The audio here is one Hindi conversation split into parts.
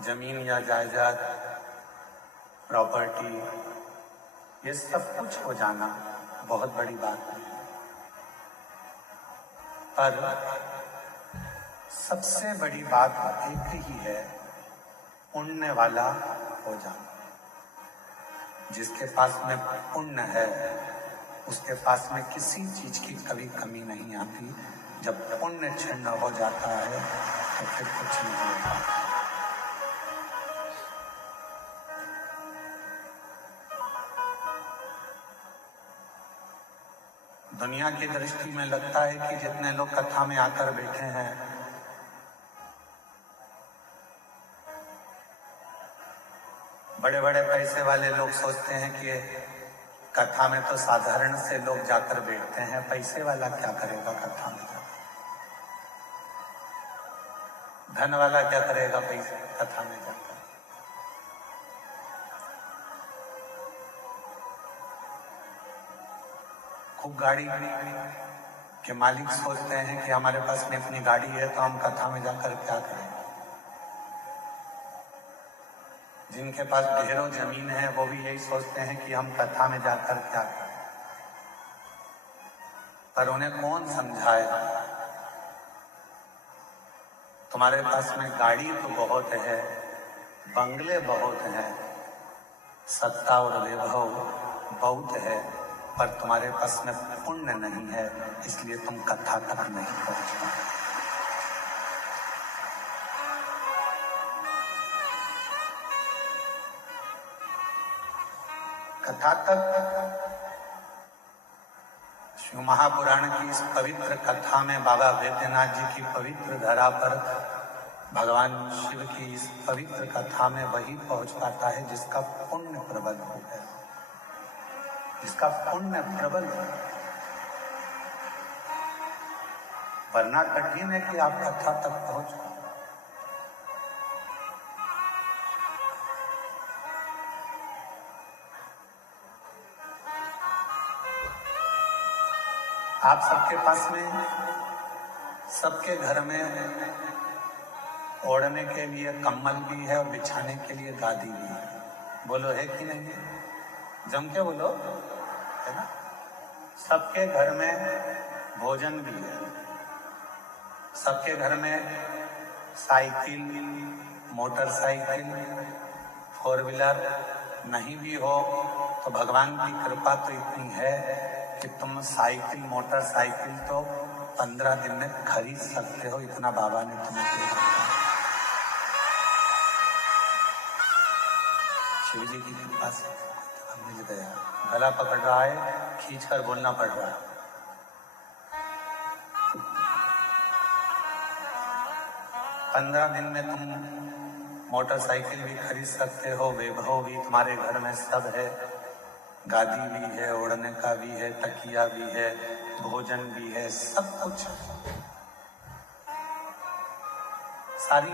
जमीन या जायदाद, प्रॉपर्टी, ये सब कुछ हो जाना बहुत बड़ी बात है। पर सबसे बड़ी बात एक ही है, पुण्य वाला हो जाना। जिसके पास में पुण्य है उसके पास में किसी चीज की कभी कमी नहीं आती। जब पुण्य क्षीण हो जाता है तो फिर कुछ नहीं होता। दुनिया की दृष्टि में लगता है कि जितने लोग कथा में आकर बैठे हैं, बड़े बड़े पैसे वाले लोग सोचते हैं कि कथा में तो साधारण से लोग जाकर बैठते हैं, पैसे वाला क्या करेगा कथा में जाकर, धन वाला क्या करेगा पैसे कथा में जाकर। खूब गाड़ी के मालिक सोचते हैं कि हमारे पास में इतनी गाड़ी है तो हम कथा में जाकर क्या करें। जिनके पास ढेरों जमीन है वो भी यही सोचते हैं कि हम कथा में जाकर क्या करें। पर उन्हें कौन समझाए, तुम्हारे पास में गाड़ी तो बहुत है, बंगले बहुत हैं, सत्ता और वैभव बहुत है, पर तुम्हारे पास में पुण्य नहीं है, इसलिए तुम कथा तक नहीं पहुंच पाए। कथा तक शिव महापुराण की इस पवित्र कथा में बाबा वैद्यनाथ जी की पवित्र धरा पर भगवान शिव की इस पवित्र कथा में वही पहुंच पाता है जिसका पुण्य प्रबल हो गया, जिसका पुण्य प्रबल है। वरना कठिन है कि आप कथा तक पहुंचो। आप सबके पास में, सबके घर में ओढ़ने के लिए कम्बल भी है और बिछाने के लिए गादी भी है। बोलो है कि नहीं है? जम के बोलो, है ना? सबके घर में भोजन भी है, सबके घर में साइकिल, मोटरसाइकिल, फोर व्हीलर नहीं भी हो तो भगवान की कृपा तो इतनी है कि तुम साइकिल मोटरसाइकिल तो 15 दिन में खरीद सकते हो, इतना बाबा ने तुम्हें दिया। शिव जी की कृपा से मिल गया। गला पकड़ रहा है, खींचकर बोलना पड़ रहा है। पंद्रह दिन में तुम मोटरसाइकिल भी खरीद सकते हो, वैभव भी तुम्हारे घर में सब है, गादी भी है, ओढ़ने का भी है, तकिया भी है, भोजन भी है, सब कुछ। सारी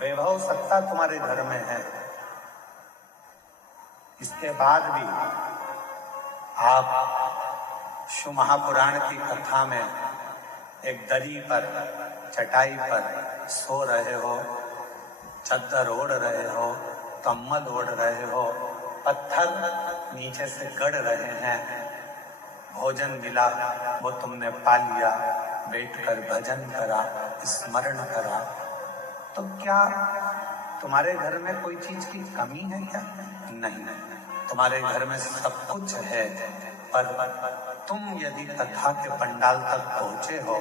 वैभव सत्ता तुम्हारे घर में है। इसके बाद भी आप शिव महापुराण की कथा में एक दरी पर, चटाई पर सो रहे हो, चद्दर ओढ़ रहे हो, कम्बल ओढ़ रहे हो, पत्थर नीचे से गड़ रहे हैं, भोजन मिला वो तुमने पा लिया, बैठकर भजन करा, स्मरण करा, तो क्या तुम्हारे घर में कोई चीज की कमी है क्या? नहीं, तुम्हारे घर में सब कुछ है। पर तुम यदि कथा के पंडाल तक पहुंचे हो,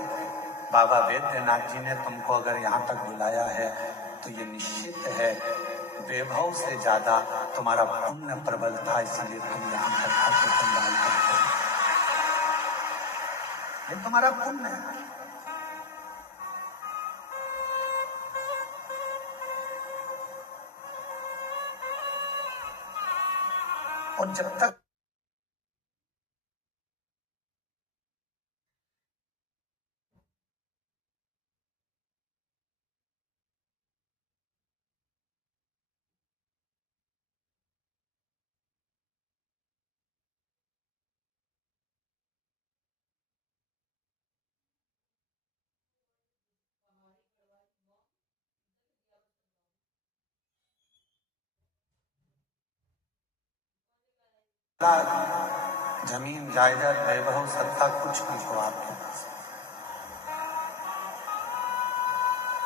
बाबा वैद्यनाथ जी ने तुमको अगर यहाँ तक बुलाया है तो ये निश्चित है वैभव से ज्यादा तुम्हारा पुण्य प्रबल था, इसलिए तुम यहाँ कथा के पंडाल तक पहुंचे। ये तुम्हारा पुण्य है। और जब तक जमीन जायदाद वैभव सत्ता कुछ भी हो आपके पास,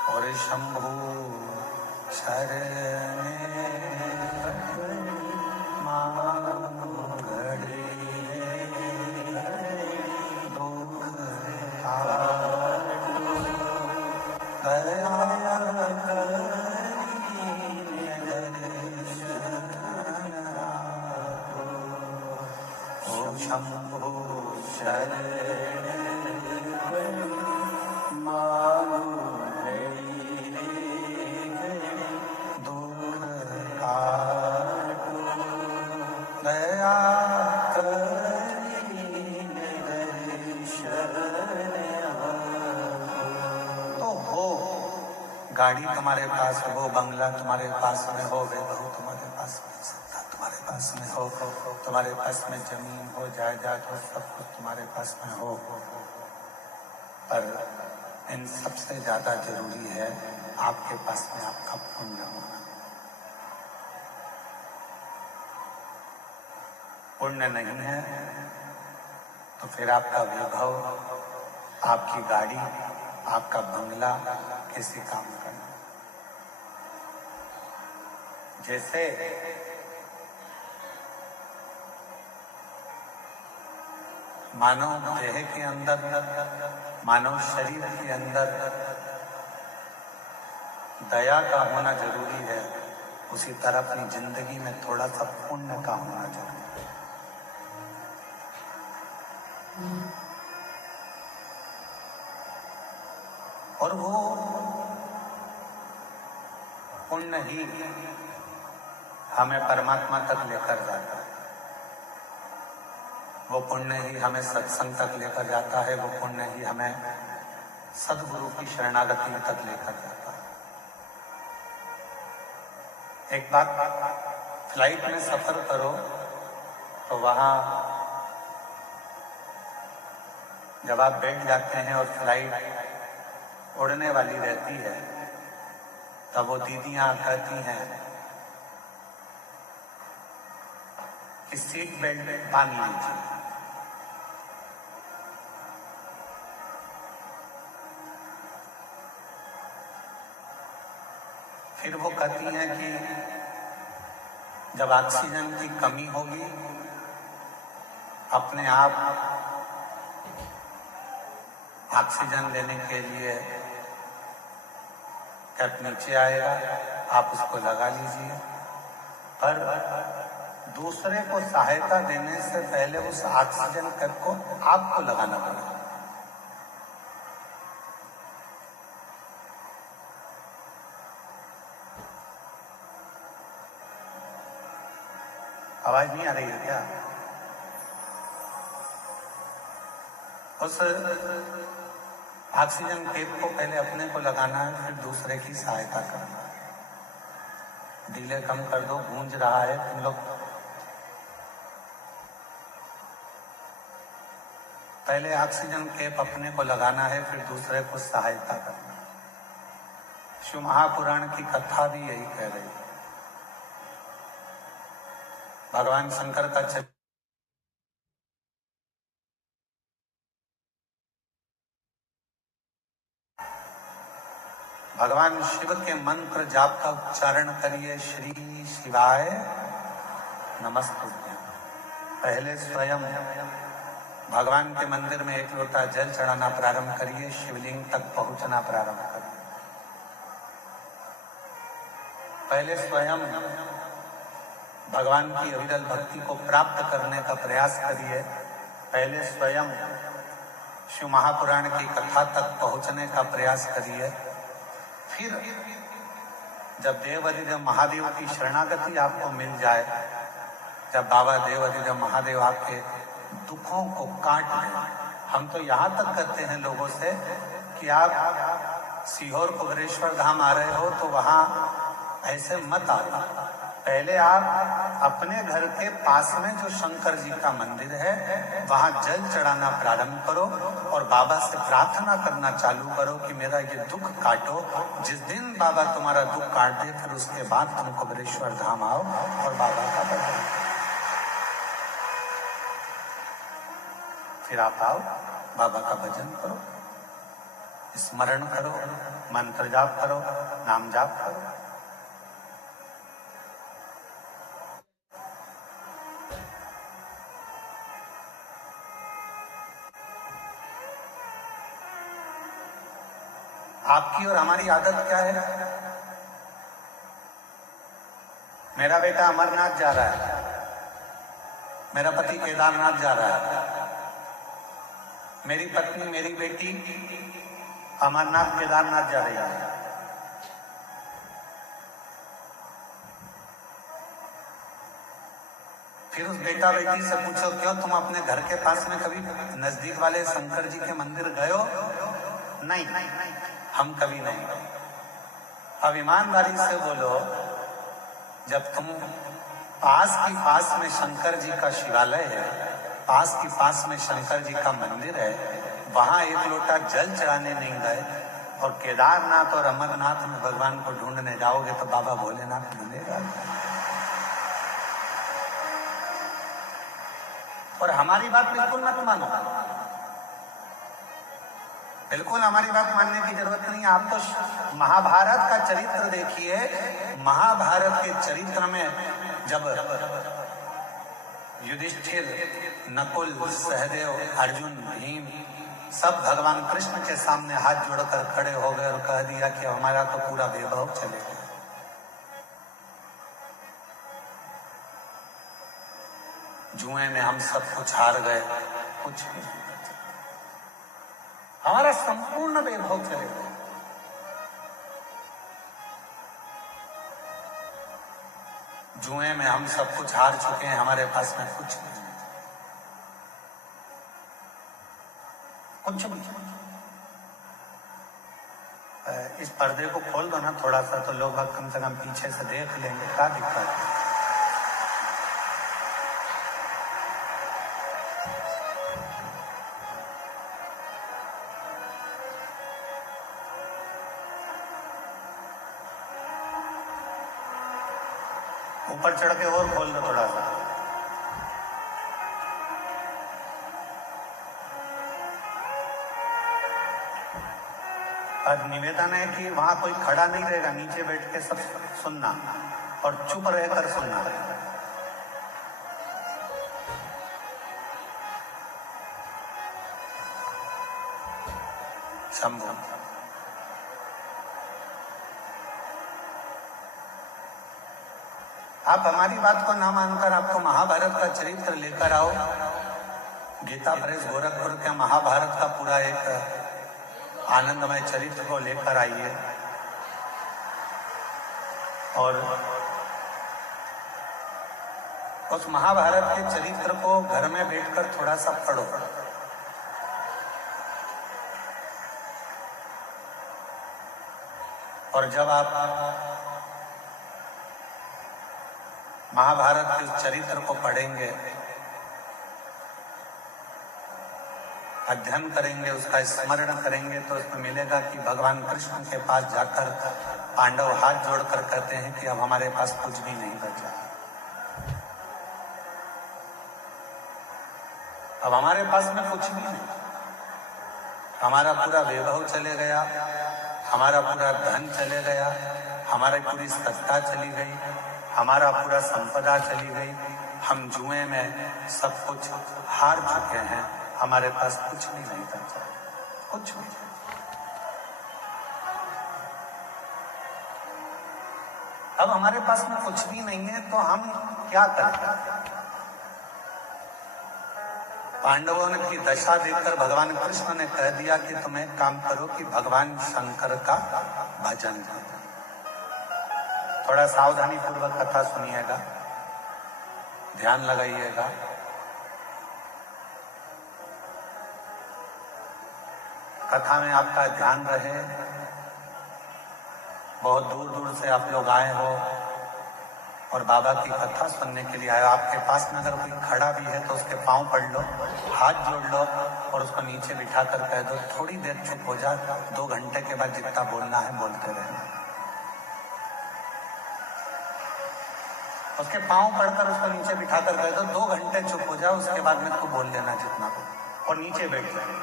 और शंभु शरणे मांगड़े दुख दया शंभु शरण मांगड़े दुख काटो दया तो हो गाड़ी तुम्हारे पास हो, बंगला तुम्हारे पास में हो, वैभव तुम्हारे पास में, सत्ता तुम्हारे पास में हो, तुम्हारे पास में जमीन हो, जायदाद हो, सब कुछ तुम्हारे पास में हो, पर इन सबसे ज्यादा जरूरी है आपके पास में आपका पुण्य होना। पुण्य नहीं है तो फिर आपका वैभव, आपकी गाड़ी, आपका बंगला किसी काम का नहीं। जैसे मानव देह के अंदर, मानव शरीर के अंदर दया का होना जरूरी है, उसी तरह अपनी जिंदगी में थोड़ा सा पुण्य का होना जरूरी है। और वो पुण्य ही हमें परमात्मा तक लेकर जाता है, वो पुण्य ही हमें सत्संग तक लेकर जाता है, वो पुण्य ही हमें सद्गुरु की शरणागति तक लेकर जाता है। एक बात, फ्लाइट में सफर करो तो वहां जब आप बैठ जाते हैं और फ्लाइट उड़ने वाली रहती है, तब वो दीदियां कहती हैं कि सीट बेल्ट बांध लीजिए। फिर वो कहती हैं कि जब ऑक्सीजन की कमी होगी, अपने आप ऑक्सीजन लेने के लिए कैप नीचे आएगा, आप उसको लगा लीजिए। पर दूसरे को सहायता देने से पहले उस ऑक्सीजन कैप को आपको लगाना पड़ेगा। आवाज नहीं आ रही है क्या? उस ऑक्सीजन टेप को पहले अपने को लगाना है, फिर दूसरे की सहायता करना है। डीले कम कर दो, गूंज रहा है तुम लोग। पहले ऑक्सीजन टेप अपने को लगाना है, फिर दूसरे को सहायता करना है। शिव महापुराण की कथा भी यही कह रही है। भगवान शंकर का भगवान शिव के मंत्र जाप का उच्चारण करिए, श्री शिवाय नमस्तुभ्यं। पहले स्वयं भगवान के मंदिर में एक लोटा जल चढ़ाना प्रारंभ करिए, शिवलिंग तक पहुंचना प्रारंभ करिए। पहले स्वयं भगवान की अविरल भक्ति को प्राप्त करने का प्रयास करिए। पहले स्वयं शिव महापुराण की कथा तक पहुंचने का प्रयास करिए। फिर जब देवाधिदेव महादेव की शरणागति आपको मिल जाए, जब बाबा देवाधिदेव महादेव आपके दुखों को काट दें। हम तो यहाँ तक कहते हैं लोगों से कि आप सीहोर कुबेरेश्वर धाम आ रहे हो तो वहाँ ऐसे मत आना। पहले आप अपने घर के पास में जो शंकर जी का मंदिर है वहां जल चढ़ाना प्रारंभ करो और बाबा से प्रार्थना करना चालू करो कि मेरा ये दुख काटो। जिस दिन बाबा तुम्हारा दुख काट दे, फिर उसके बाद तुम कुबेरेश्वर धाम आओ और बाबा का भजन। फिर आप आओ, बाबा का भजन करो, स्मरण करो, मंत्र जाप करो, नाम जाप करो। आपकी और हमारी आदत क्या है? मेरा बेटा अमरनाथ जा रहा है, मेरा पति केदारनाथ जा रहा है, मेरी पत्नी मेरी बेटी अमरनाथ केदारनाथ जा रही है। फिर उस बेटा बेटी से पूछो, क्यों तुम अपने घर के पास में कभी नजदीक वाले शंकर जी के मंदिर गए हो? नहीं, हम कभी नहीं गए। अब ईमानदारी से बोलो, जब तुम पास में शंकर जी का शिवालय है, पास में शंकर जी का मंदिर है, वहां एक लोटा जल चढ़ाने नहीं गए और केदारनाथ और अमरनाथ में भगवान को ढूंढने जाओगे तो बाबा भोलेनाथ मिलेगा। और हमारी बात बिल्कुल मत मानो, बिल्कुल हमारी बात मानने की जरूरत नहीं। आप तो महाभारत का चरित्र देखिए, महाभारत के चरित्र में जब युधिष्ठिर, नकुल, सहदेव, अर्जुन, भीम सब भगवान कृष्ण के सामने हाथ जोड़कर खड़े हो गए और कह दिया कि हमारा तो पूरा वैभव चलेगा। जुए में हम सब कुछ हार गए, कुछ नहीं, हमारा संपूर्ण वैभव चलेगा। जुए में हम सब कुछ हार चुके हैं, हमारे पास में कुछ नहीं, कुछ नहीं। इस पर्दे को खोल दो ना थोड़ा सा, तो लोग कम से कम पीछे से देख लेंगे, क्या दिक्कत है। ऊपर चढ़ के और खोल दो थोड़ा सा। आज निवेदन है कि वहां कोई खड़ा नहीं रहेगा, नीचे बैठ के सब सुनना और चुप रहकर सुनना। शंभू, आप हमारी बात को ना मानकर आपको महाभारत का चरित्र लेकर आओ। गीता प्रेस गोरखपुर के महाभारत का पूरा एक आनंदमय चरित्र को लेकर आइए और उस महाभारत के चरित्र को घर में बैठकर थोड़ा सा पढ़ो। और जब आप महाभारत के चरित्र को पढ़ेंगे, अध्ययन करेंगे, उसका स्मरण करेंगे, तो उसमें मिलेगा कि भगवान कृष्ण के पास जाकर पांडव हाथ जोड़कर कहते हैं कि अब हमारे पास कुछ भी नहीं बचा, अब हमारे पास में कुछ भी नहीं, हमारा पूरा वैभव चले गया, हमारा पूरा धन चले गया, हमारी पूरी सत्ता चली गई, हमारा पूरा संपदा चली गई, हम जुए में सब कुछ हार चुके हैं, हमारे पास कुछ भी नहीं बचा, कुछ भी। अब हमारे पास में कुछ भी नहीं है तो हम क्या करें? पांडवों ने की दशा देखकर भगवान कृष्ण ने कह दिया कि तुम एक काम करो कि भगवान शंकर का भजन करो। थोड़ा सावधानी पूर्वक कथा सुनिएगा, ध्यान लगाइएगा। कथा में आपका ध्यान रहे। बहुत दूर दूर से आप लोग आए हो और बाबा की कथा सुनने के लिए आए हो। आपके पास में अगर कोई खड़ा भी है तो उसके पांव पड़ लो, हाथ जोड़ लो और उसको नीचे बिठा कर कह दो थोड़ी देर चुप हो जा, 2 घंटे के बाद जितना बोलना है बोलते रहना। उसके पांव पड़कर उसको नीचे बिठाकर कह दो 2 घंटे चुप हो जाओ, उसके बाद में तू बोल लेना जितना बोल। और नीचे बैठ जाए।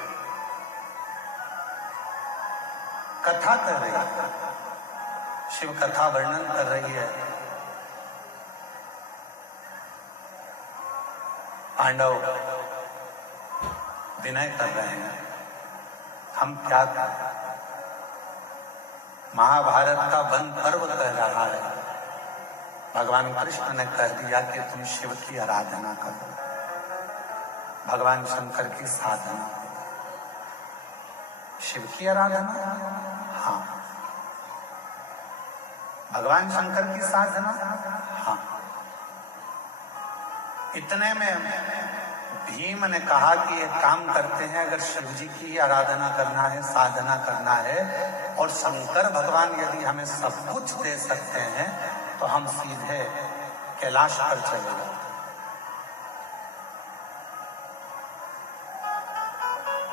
कथा कर रही है, शिव कथा वर्णन कर रही है। पांडव विनय कर रहे हैं, हम क्या करें। महाभारत का वन पर्व कह रहा है, भगवान कृष्ण ने कह दिया कि तुम शिव की आराधना करो, भगवान शंकर की साधना करो। शिव की आराधना, हाँ। भगवान शंकर की साधना, हाँ। इतने में भीम ने कहा कि एक काम करते हैं, अगर शिव जी की आराधना करना है, साधना करना है, और शंकर भगवान यदि हमें सब कुछ दे सकते हैं, तो हम सीधे कैलाश पर चले जाओ।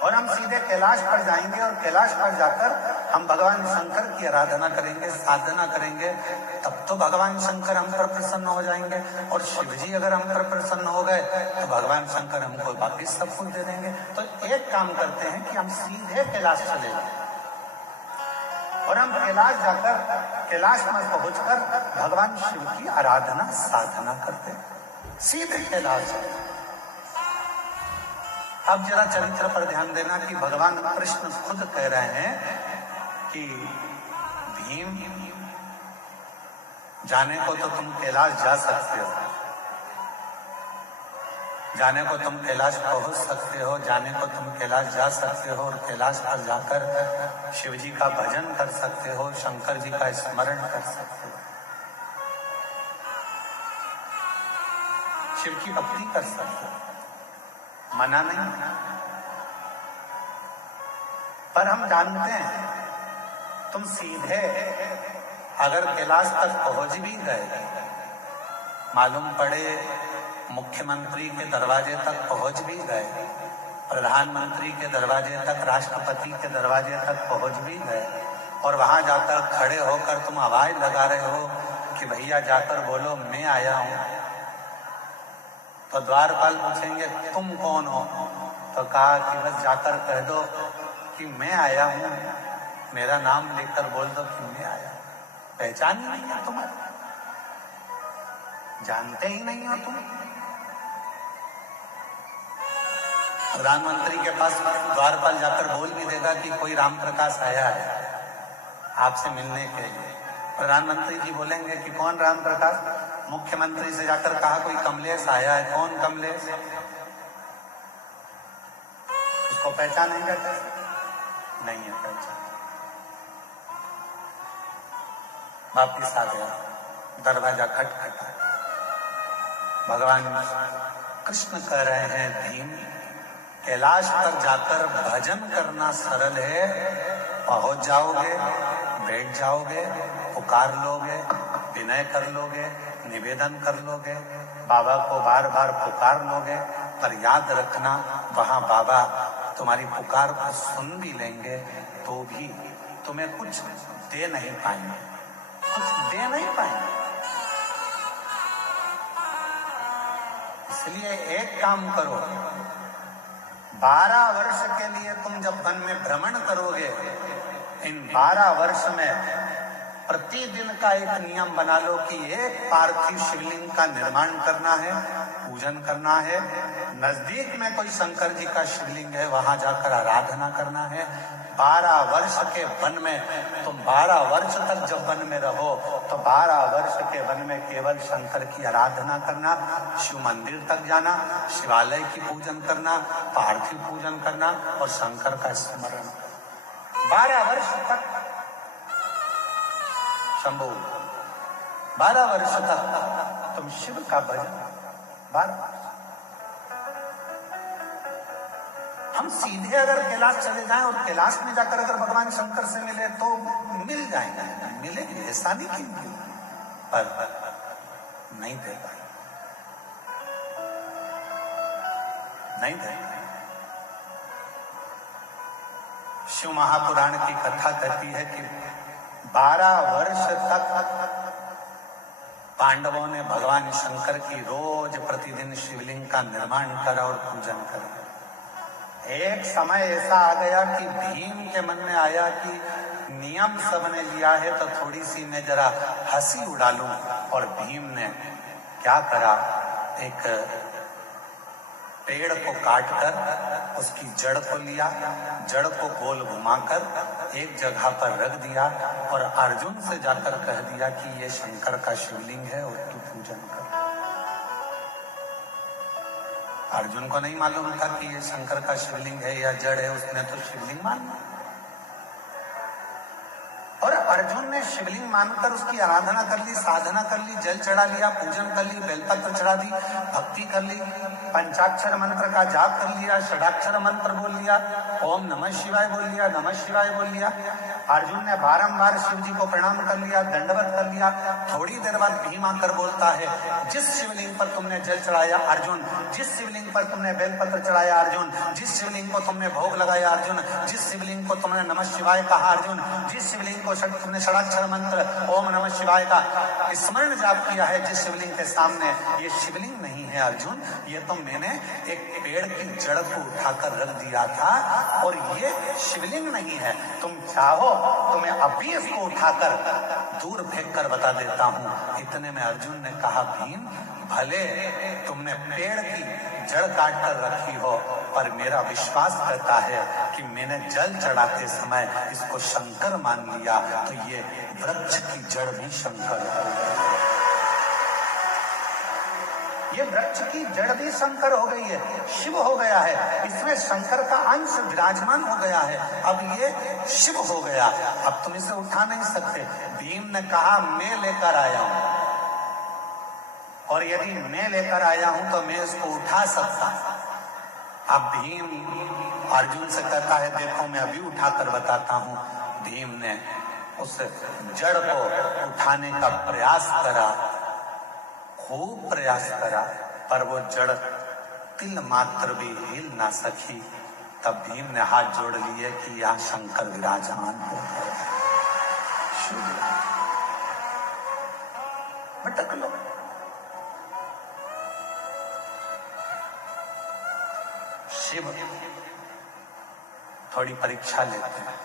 और हम सीधे कैलाश पर जाएंगे और कैलाश पर जाकर हम भगवान शंकर की आराधना करेंगे, साधना करेंगे, तब तो भगवान शंकर हम पर प्रसन्न हो जाएंगे। और शिव जी अगर हम पर प्रसन्न हो गए तो भगवान शंकर हमको बाकी सब कुछ दे देंगे। तो एक काम करते हैं कि हम सीधे कैलाश चले जाएं और हम कैलाश जाकर, कैलाश में पहुंचकर भगवान शिव की आराधना साधना करते हैं, सीधे कैलाश। अब जरा चरित्र पर ध्यान देना कि भगवान कृष्ण खुद कह रहे हैं कि भीम, जाने को तो तुम कैलाश जा सकते हो, जाने को तुम कैलाश पहुंच सकते हो, जाने को तुम कैलाश जा सकते हो और कैलाश पर जाकर शिव जी का भजन कर सकते हो, शंकर जी का स्मरण कर सकते हो, शिव की भक्ति कर सकते हो, मना नहीं। पर हम जानते हैं तुम सीधे अगर कैलाश तक पहुंच भी गए, मालूम पड़े मुख्यमंत्री के दरवाजे तक पहुंच भी गए, प्रधानमंत्री के दरवाजे तक, राष्ट्रपति के दरवाजे तक पहुंच भी गए, और वहां जाकर खड़े होकर तुम आवाज लगा रहे हो कि भैया जाकर बोलो मैं आया हूं, तो द्वारपाल पूछेंगे तुम कौन हो, तो कहा कि बस जाकर कह दो कि मैं आया हूं, मेरा नाम लेकर बोल दो कि मैं आया। पहचान ही नहीं है तुम्हारी, जानते ही नहीं हो तुम। प्रधानमंत्री के पास द्वारपाल जाकर बोल भी देगा कि कोई राम प्रकाश आया है आपसे मिलने के लिए, प्रधानमंत्री जी बोलेंगे कि कौन राम प्रकाश। मुख्यमंत्री से जाकर कहा कोई कमलेश आया है, कौन कमलेश, उसको पहचानेंगे नहीं है पहचान। वापिस आ गया, दरवाजा खटखटा। भगवान कृष्ण कह रहे हैं भीम, कैलाश पर जाकर भजन करना सरल है, पहुंच जाओगे, बैठ जाओगे, पुकार लोगे, विनय कर लोगे, निवेदन कर लोगे, बाबा को बार बार पुकार लोगे, पर याद रखना वहां बाबा तुम्हारी पुकार को सुन भी लेंगे तो भी तुम्हें कुछ दे नहीं पाएंगे, कुछ दे नहीं पाएंगे। इसलिए एक काम करो, 12 वर्ष के लिए तुम जब वन में भ्रमण करोगे, इन 12 वर्ष में प्रतिदिन का एक नियम बना लो कि एक पार्थिव शिवलिंग का निर्माण करना है, पूजन करना है, नजदीक में कोई शंकर जी का शिवलिंग है वहां जाकर आराधना करना है। 12 वर्ष के वन में तुम 12 वर्ष तक जब वन में रहो तो 12 वर्ष के वन में केवल शंकर की आराधना करना, शिव मंदिर तक जाना, शिवालय की पूजन करना, पार्थिव पूजन करना और शंकर का स्मरण। 12 वर्ष तक शंभू, 12 वर्ष तक तुम शिव का भजन। 12 हम सीधे अगर कैलाश चले जाएं और कैलाश में जाकर अगर भगवान शंकर से मिले तो मिल जाएंगे, मिलेंगे, ऐसा नहीं कि पर नहीं दे पाए, नहीं दे पाए। शिव महापुराण की कथा कहती है कि 12 वर्ष तक पांडवों ने भगवान शंकर की रोज प्रतिदिन शिवलिंग का निर्माण करा और पूजन करा। एक समय ऐसा आ गया कि भीम के मन में आया कि नियम सबने लिया है तो थोड़ी सी मैं जरा हंसी उड़ा लूं। और भीम ने क्या करा, एक पेड़ को काटकर उसकी जड़ को लिया, जड़ को गोल घुमाकर एक जगह पर रख दिया और अर्जुन से जाकर कह दिया कि ये शंकर का शिवलिंग है और तू पूजन कर। अर्जुन को नहीं मालूम था कि ये शंकर का शिवलिंग है या जड़ है, उसने तो शिवलिंग माना और अर्जुन ने शिवलिंग मानकर उसकी आराधना कर ली, साधना कर ली, जल चढ़ा लिया, पूजन कर ली, बेलपत्र चढ़ा दी, भक्ति कर ली, पंचाक्षर मंत्र का जाप कर लिया, षडाक्षर मंत्र बोल लिया, ओम नमः शिवाय बोल लिया, नमः शिवाय बोल लिया। अर्जुन ने बारंबार शिव जी को प्रणाम कर लिया, दंडवत कर लिया। थोड़ी देर बाद भीम आकर बोलता है, जिस शिवलिंग पर तुमने जल चढ़ाया अर्जुन, जिस शिवलिंग पर तुमने बेलपत्र चढ़ाया अर्जुन, जिस शिवलिंग को तुमने भोग लगाया अर्जुन, जिस शिवलिंग को तुमने नमः शिवाय कहा अर्जुन, जिस शिवलिंग को तुमने षडाक्षर मंत्र ओम नमः शिवाय का स्मरण जाप किया है, जिस शिवलिंग के सामने, ये शिवलिंग नहीं है अर्जुन, ये तो मैंने एक पेड़ की जड़ को उठाकर रख दिया था और ये शिवलिंग नहीं है। तुम चाहो तो मैं अभी इसको उठाकर दूर फेंक कर बता देता हूं। इतने में अर्जुन ने कहा, भीम भले तुमने पेड़ की जड़ काट कर रखी हो, पर मेरा विश्वास करता है कि मैंने जल चढ़ाते समय इसको शंकर मान लिया, तो ये वृक्ष की जड़ भी शंकर है, ये वृक्ष की जड़ भी शंकर हो गई है, शिव हो गया है, इसमें शंकर का अंश विराजमान हो गया है, अब ये शिव हो गया, अब तुम इसे उठा नहीं सकते। भीम ने कहा, मैं लेकर आया हूं और यदि मैं लेकर आया हूं तो मैं इसको उठा सकता। अब भीम अर्जुन से कहता है, देखो मैं अभी उठाकर बताता हूं। भीम ने उस जड़ को उठाने का प्रयास करा, खूब प्रयास करा, पर वो जड़ तिल मात्र भी हिल ना सकी। तब भीम ने हाथ जोड़ लिए कि यहाँ शंकर विराजमान हो, भटक लो। शिव थोड़ी परीक्षा लेते हैं।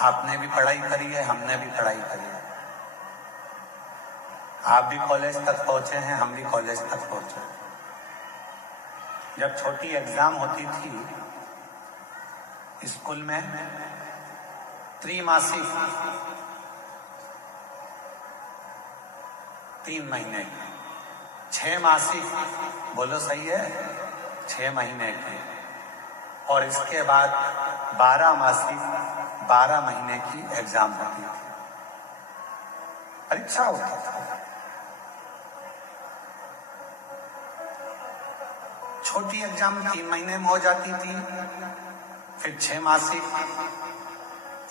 आपने भी पढ़ाई करी है, हमने भी पढ़ाई करी है, आप भी कॉलेज तक पहुंचे हैं, हम भी कॉलेज तक पहुंचे। जब छोटी एग्जाम होती थी स्कूल में, त्रैमासिक 3 महीने, 6 मासिक, बोलो सही है, 6 महीने की, और इसके बाद 12 मासिक 12 महीने की एग्जाम होती थी, परीक्षा होती थी। छोटी एग्जाम 3 महीने में हो जाती थी, फिर 6 मासिक,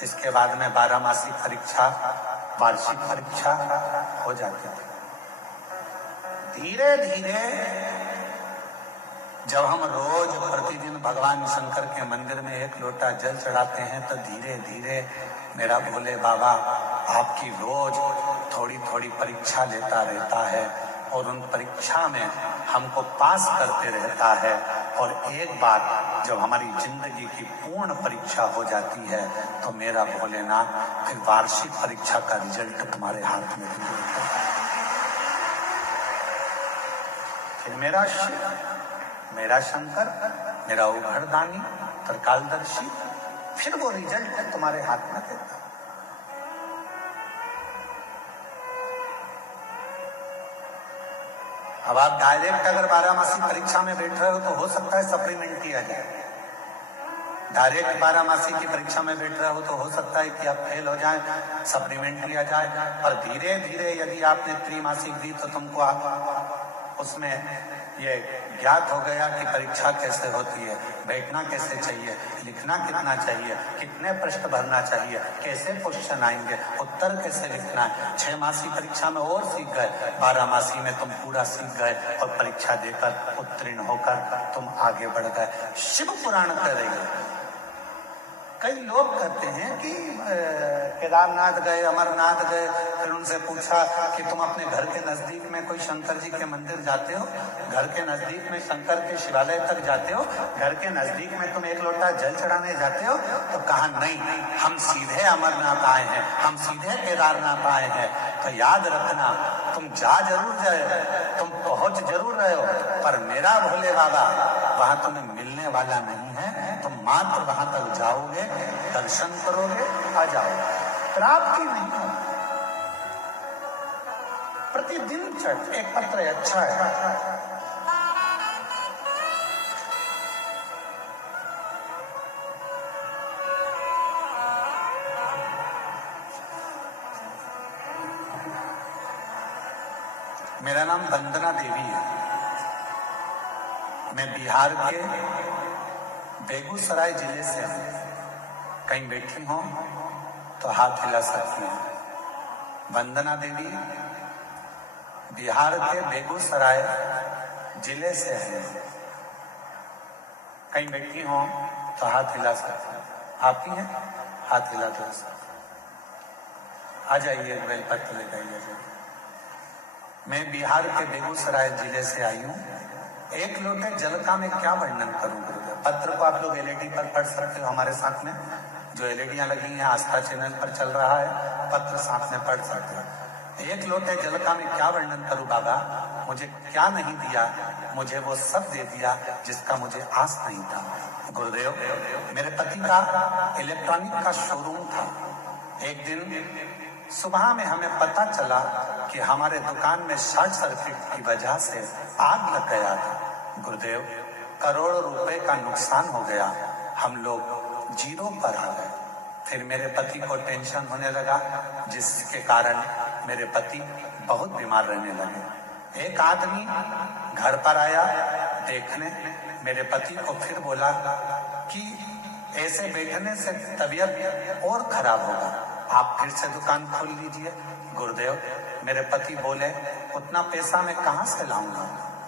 इसके बाद में 12 मासिक परीक्षा, वार्षिक परीक्षा हो जाती थी। धीरे धीरे जब हम रोज प्रतिदिन भगवान शंकर के मंदिर में 1 लोटा जल चढ़ाते हैं, तो धीरे धीरे मेरा भोले बाबा आपकी रोज थोड़ी थोड़ी परीक्षा लेता रहता है और उन परीक्षा में हमको पास करते रहता है। और एक बार जब हमारी जिंदगी की पूर्ण परीक्षा हो जाती है, तो मेरा भोलेनाथ फिर वार्षिक परीक्षा का रिजल्ट तुम्हारे हाथ में देता है। फिर मेरा शिव, मेरा शंकर, मेरा उघड़दानी, त्रिकालदर्शी, फिर वो रिजल्ट है तुम्हारे हाथ में देता। अब आप डायरेक्ट अगर 12 मासिक परीक्षा में बैठ रहे हो तो हो सकता है सप्लीमेंट किया जाए। डायरेक्ट 12 मासिक की परीक्षा में बैठ रहे हो तो हो सकता है कि आप फेल हो जाए, सप्लीमेंट किया जाए। और धीरे धीरे यदि आपने त्रैमासिक दी तो तुमको उसमें ये ज्ञात हो गया कि परीक्षा कैसे होती है, बैठना कैसे चाहिए, लिखना कितना चाहिए, कितने प्रश्न भरना चाहिए, कैसे क्वेश्चन आएंगे, उत्तर कैसे लिखना है। 6 मासी परीक्षा में और सीख गए, 12 मासी में तुम पूरा सीख गए और परीक्षा देकर उत्तीर्ण होकर तुम आगे बढ़ गए। शिव पुराण कह रही है, कई लोग कहते हैं कि केदारनाथ गए, अमरनाथ गए, फिर उनसे पूछा कि तुम अपने घर के नजदीक में कोई शंकर जी के मंदिर जाते हो, घर के नजदीक में शंकर के शिवालय तक जाते हो, घर के नजदीक में तुम एक लोटा जल चढ़ाने जाते हो? तो कहा नहीं, हम सीधे अमरनाथ आए हैं, हम सीधे केदारनाथ आए हैं। तो याद रखना, तुम जा जरूर जाए, तुम पहुंच जरूर रहे हो, पर मेरा भोले बाबा वहां तुम्हें मिलने वाला नहीं है। तुम मात्र वहां तक जाओगे, दर्शन करोगे, आ जाओगे, प्राप्ति नहीं हो। प्रतिदिन चढ़ एक पत्र अच्छा है। मेरा नाम वंदना देवी है। मैं बिहार के बेगूसराय जिले से हूँ। कहीं बैठी हो तो हाथ हिला सकती हैं। वंदना देवी बिहार के बेगूसराय जिले से है। कहीं बैठी हो तो हाथ हिला सकती हैं। आती हैं? हाथ हिला दो। आ जाइए, बेलपत्र ले जाइए। मैं बिहार के बेगूसराय जिले से आई हूँ। एक लोटे जल का मैं क्या वर्णन करूं गुरुदेव। पत्र को आप लोग एलईडी पर पढ़ सकते हो, हमारे साथ में जो एलईडियां लगी हैं आस्था चैनल पर चल रहा है, पत्र साथ में पढ़ सकते हो। एक लोटे जल का मैं क्या वर्णन करूं बाबा, मुझे क्या नहीं दिया, मुझे वो सब दे दिया जिसका मुझे आस नहीं था। गुरुदेव, मेरे पति का इलेक्ट्रॉनिक का शोरूम था। एक दिन सुबह में हमें पता चला कि हमारे दुकान में शॉर्ट सर्किट की वजह से आग लग गया था। गुरुदेव, करोड़ों रुपए का नुकसान हो गया। हम लोग जीरो पर आ गए। फिर मेरे पति को टेंशन होने लगा, जिसके कारण मेरे पति बहुत बीमार रहने लगे। एक आदमी घर पर आया देखने, मेरे पति को फिर बोला कि ऐसे बैठने से तबीयत और खराब होगा, आप फिर से दुकान खोल लीजिए। गुरुदेव, मेरे पति बोले उतना पैसा मैं कहाँ से लाऊंगा।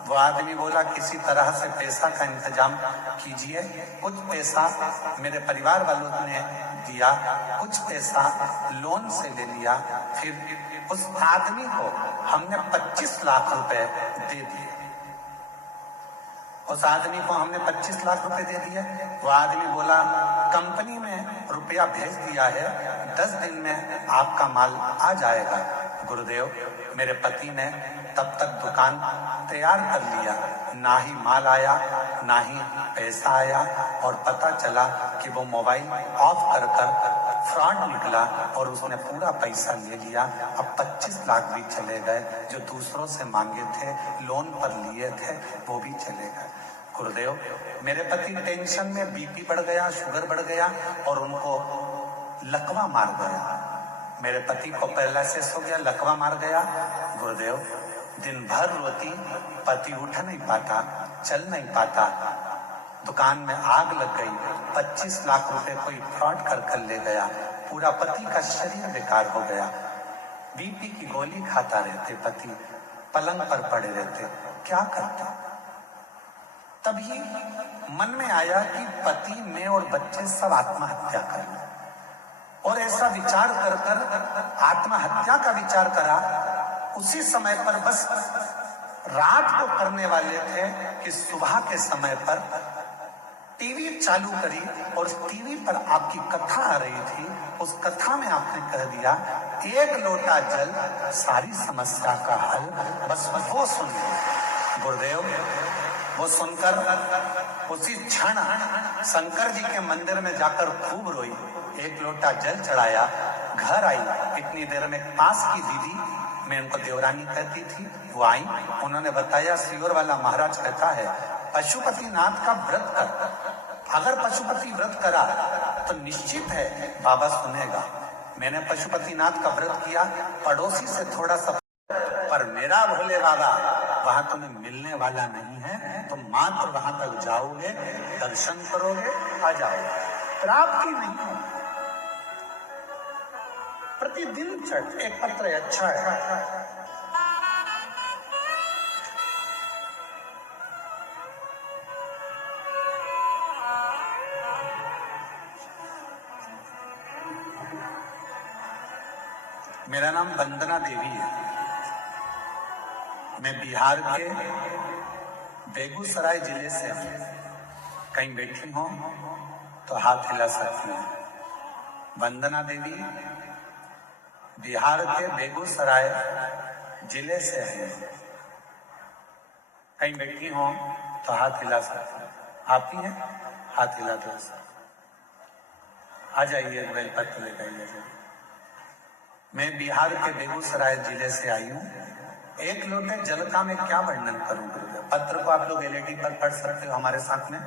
वो आदमी बोला किसी तरह से पैसा का इंतजाम कीजिए। कुछ पैसा मेरे परिवार वालों ने दिया, कुछ पैसा लोन से ले लिया। फिर उस आदमी को हमने 25 लाख रुपए दे दिए। उस आदमी को हमने 25 लाख रुपए दे दिए। वो आदमी बोला कंपनी में रुपया भेज दिया है, 10 दिन में आपका माल आ जाएगा। गुरुदेव, मेरे पति ने तब तक दुकान तैयार कर लिया, ना ही माल आया ना ही पैसा आया, और पता चला कि वो मोबाइल ऑफ कर फ्रॉड निकला और उसने पूरा पैसा ले लिया। अब 25 लाख भी चले गए, जो दूसरों से मांगे थे, लोन पर लिए थे, वो भी चले गए। गुरुदेव, मेरे पति टेंशन में बीपी बढ़ गया, शुगर बढ़ गया और उनको लकवा मार गया। मेरे पति को पैरालिसिस हो गया, लकवा मार गया। गुरुदेव, दिन भर रोती, पति उठ नहीं पाता, चल नहीं पाता। दुकान में आग लग गई, 25 लाख रुपए कोई फ्रॉड कर ले गया। पूरा पति का शरीर बेकार हो गया। बीपी की गोली खाता रहते पति, पलंग पर पड़े रहते, क्या करता। तभी मन में आया कि पति में और बच्चे सब आत्महत्या कर लें, और ऐसा विचार कर आत्महत्या का विचार करा। उसी समय पर बस रात को करने वाले थे कि सुबह के समय पर टीवी चालू करी और टीवी पर आपकी कथा आ रही थी। उस कथा में आपने कह दिया एक लोटा जल सारी समस्या का हल, बस वो सुन लो। गुरुदेव, वो सुनकर उसी क्षण शंकर जी के मंदिर में जाकर खूब रोई, एक लोटा जल चढ़ाया, घर आई। इतनी देर में पास की दीदी, मैं उनको देवरानी कहती थी, वो आई। उन्होंने बताया सियोर वाला महाराज कहता है पशुपति नाथ का व्रत कर, अगर पशुपति व्रत करा तो निश्चित है बाबा सुनेगा। मैंने पशुपति नाथ का व्रत किया, पड़ोसी से थोड़ा सा, पर मेरा भोले बाबा वहां तुम्हें मिलने वाला नहीं है। तुम मात्र वहां तक जाओगे, दर्शन करोगे, आ जाओगे, प्राप्ति नहीं हो। प्रतिदिन चढ़ एक पत्र अच्छा है। मेरा नाम वंदना देवी है। मैं बिहार के बेगूसराय जिले से हूँ। कहीं बैठी हो तो हाथ हिला सकती हैं। वंदना देवी बिहार के बेगूसराय जिले से है। कहीं बैठी हो तो हाथ हिला सकती हैं। आती हैं, हाथ हिला दो। आ जाइए, बेलपत्र लेकर आइए। मैं बिहार के बेगूसराय जिले से आई हूँ। एक लोटे जल का मैं क्या वर्णन करूं गुरुदेव। पत्र को आप लोग एलईडी पर पढ़ सकते हो। हमारे साथ में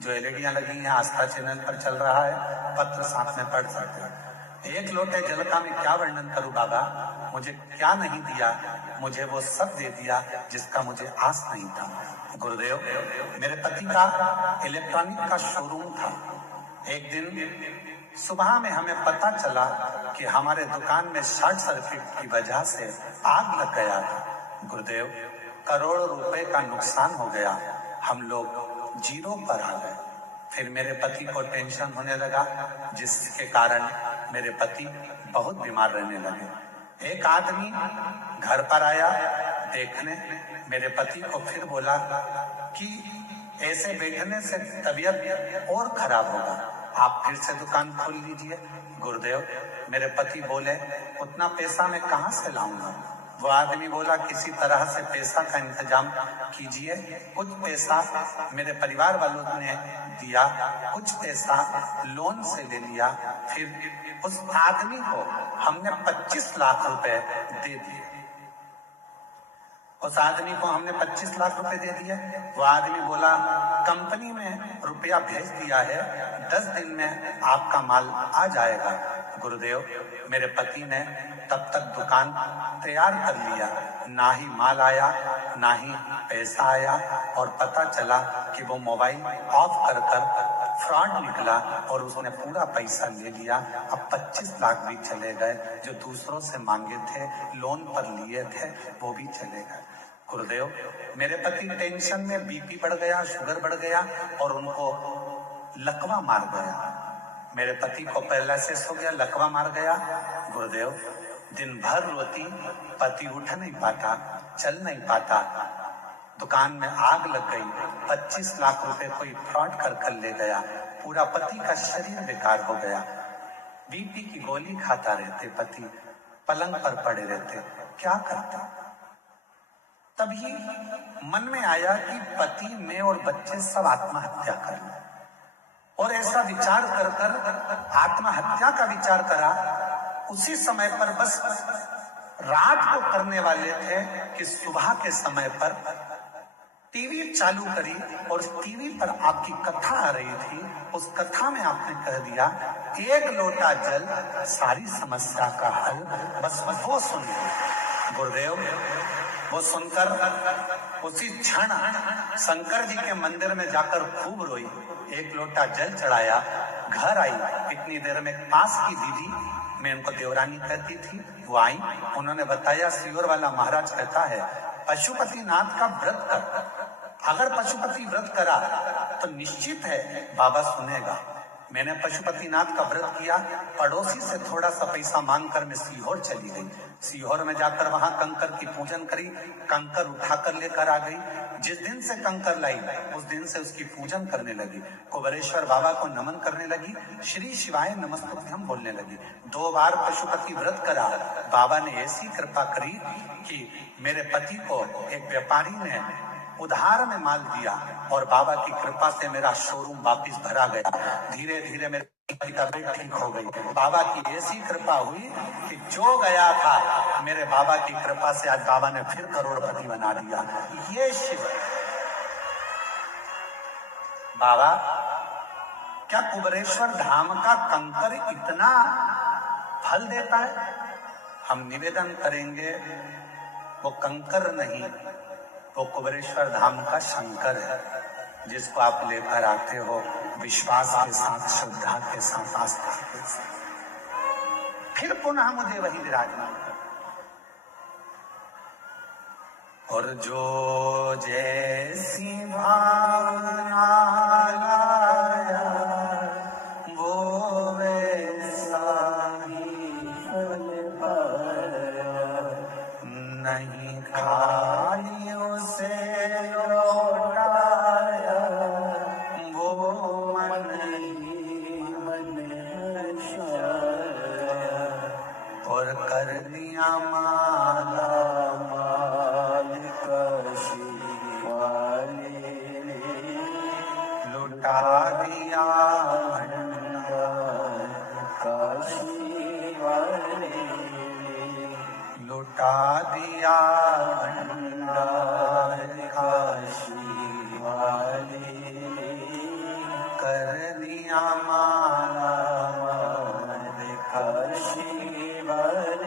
जो एलईडियां लगी हैं आस्था चैनल पर चल रहा है, पत्र साथ में पढ़ सकते हो। एक लोटे जल का मैं क्या वर्णन करूं बाबा। मुझे क्या नहीं दिया, मुझे वो सब दे दिया जिसका मुझे आस नहीं था। गुरुदेव, मेरे पति का इलेक्ट्रॉनिक का शोरूम था। एक दिन सुबह में हमें पता चला कि हमारे दुकान में शॉर्ट सर्किट की वजह से आग लग गया था। गुरुदेव, करोड़ों रुपए का नुकसान हो गया। हम लोग जीरो पर आ गए। फिर मेरे पति को टेंशन होने लगा, जिसके कारण मेरे पति बहुत बीमार रहने लगे। एक आदमी घर पर आया देखने। मेरे पति को फिर बोला कि ऐसे बैठने से तबीयत और खराब होगा, आप फिर से दुकान खोल लीजिए। गुरुदेव, मेरे पति बोले उतना पैसा मैं कहाँ से लाऊंगा। वो आदमी बोला किसी तरह से पैसा का इंतजाम कीजिए। कुछ पैसा मेरे परिवार वालों ने दिया, कुछ पैसा लोन से ले लिया। फिर उस आदमी को हमने 25 लाख रुपए दे दिए। उस आदमी को हमने 25 लाख रुपए दे दिए। वो आदमी बोला कंपनी में रुपया भेज दिया है, 10 दिन में आपका माल आ जाएगा। गुरुदेव, मेरे पति ने तब तक दुकान तैयार कर लिया। ना ही माल आया, ना ही पैसा आया, और पता चला कि वो मोबाइल ऑफ कर फ्रॉड निकला और उसने पूरा पैसा ले लिया। अब 25 लाख भी चले गए। जो दूसरों से मांगे थे, लोन पर लिए थे, वो भी चले गए। गुरुदेव, मेरे पति टेंशन में बीपी बढ़ गया, शुगर बढ़ गया और उनको लकवा मार गया। मेरे पति को पैरालिसिस हो गया, लकवा मार गया। गुरुदेव, दिन भर रोती, पति उठ नहीं पाता, चल नहीं पाता। दुकान में आग लग गई। 25 लाख रुपए कोई फ्रॉड कर ले गया। पूरा पति का शरीर बेकार हो गया। बीपी की गोली खाता रहते, पति पलंग पर पड़े रहते। क्या करता। तभी मन में आया कि पति, मैं और बच्चे सब आत्महत्या कर लें। और ऐसा विचार कर आत्महत्या का विचार करा। उसी समय पर बस रात को करने वाले थे कि सुबह के समय पर टीवी चालू करी और टीवी पर आपकी कथा आ रही थी। उस कथा में आपने कह दिया एक लोटा जल सारी समस्या का हल। बस वो सुन लो गुरुदेव। वो सुनकर उसी क्षण शंकर जी के मंदिर में जाकर खूब रोई। एक लोटा जल चढ़ाया, घर आई। इतनी देर में पास की दीदी, मैं उनको देवरानी कहती थी, वो आई। उन्होंने बताया सियोर वाला महाराज कहता है पशुपतिनाथ का व्रत कर। अगर पशुपति व्रत करा तो निश्चित है बाबा सुनेगा। मैंने पशुपतिनाथ का व्रत किया। पड़ोसी से थोड़ा सा पैसा मांगकर मैं सीहोर चली गई। सीहोर में जाकर वहां कंकर की पूजन करी। कंकर उठाकर लेकर आ गई। जिस दिन से कंकर लाई उस दिन से उसकी पूजन करने लगी। कुबेरेश्वर बाबा को नमन करने लगी। श्री शिवाय नमस्तुभ्यम बोलने लगी। 2 बार पशुपति व्रत करा। बाबा ने ऐसी कृपा करी कि मेरे पति को एक व्यापारी ने उधार में माल दिया और बाबा की कृपा से मेरा शोरूम वापिस भरा गया। धीरे धीरे मेरे पति की तबीयत ठीक हो गई। बाबा की ऐसी कृपा हुई कि जो गया था मेरे बाबा की कृपा से आज बाबा ने फिर करोड़पति बना दिया। ये शिव बाबा, क्या कुबेरेश्वर धाम का कंकर इतना फल देता है? हम निवेदन करेंगे वो कंकर नहीं, वो कुबेरेश्वर धाम का शंकर है, जिसको आप लेकर आते हो विश्वास के साथ, श्रद्धा के साथ, आस्था के साथ। फिर पुनः मुझे वही विराजमान कर। और जो जैसी भावना लाया वो वैसा ही फल पाया। और कर दिया माला माल काशी वाले ने, लुटा दिया भंडार काशी वाले ने, लुटा दिया भंडार काशी वाले ने, कर दिया माला माल काशी वाले ने।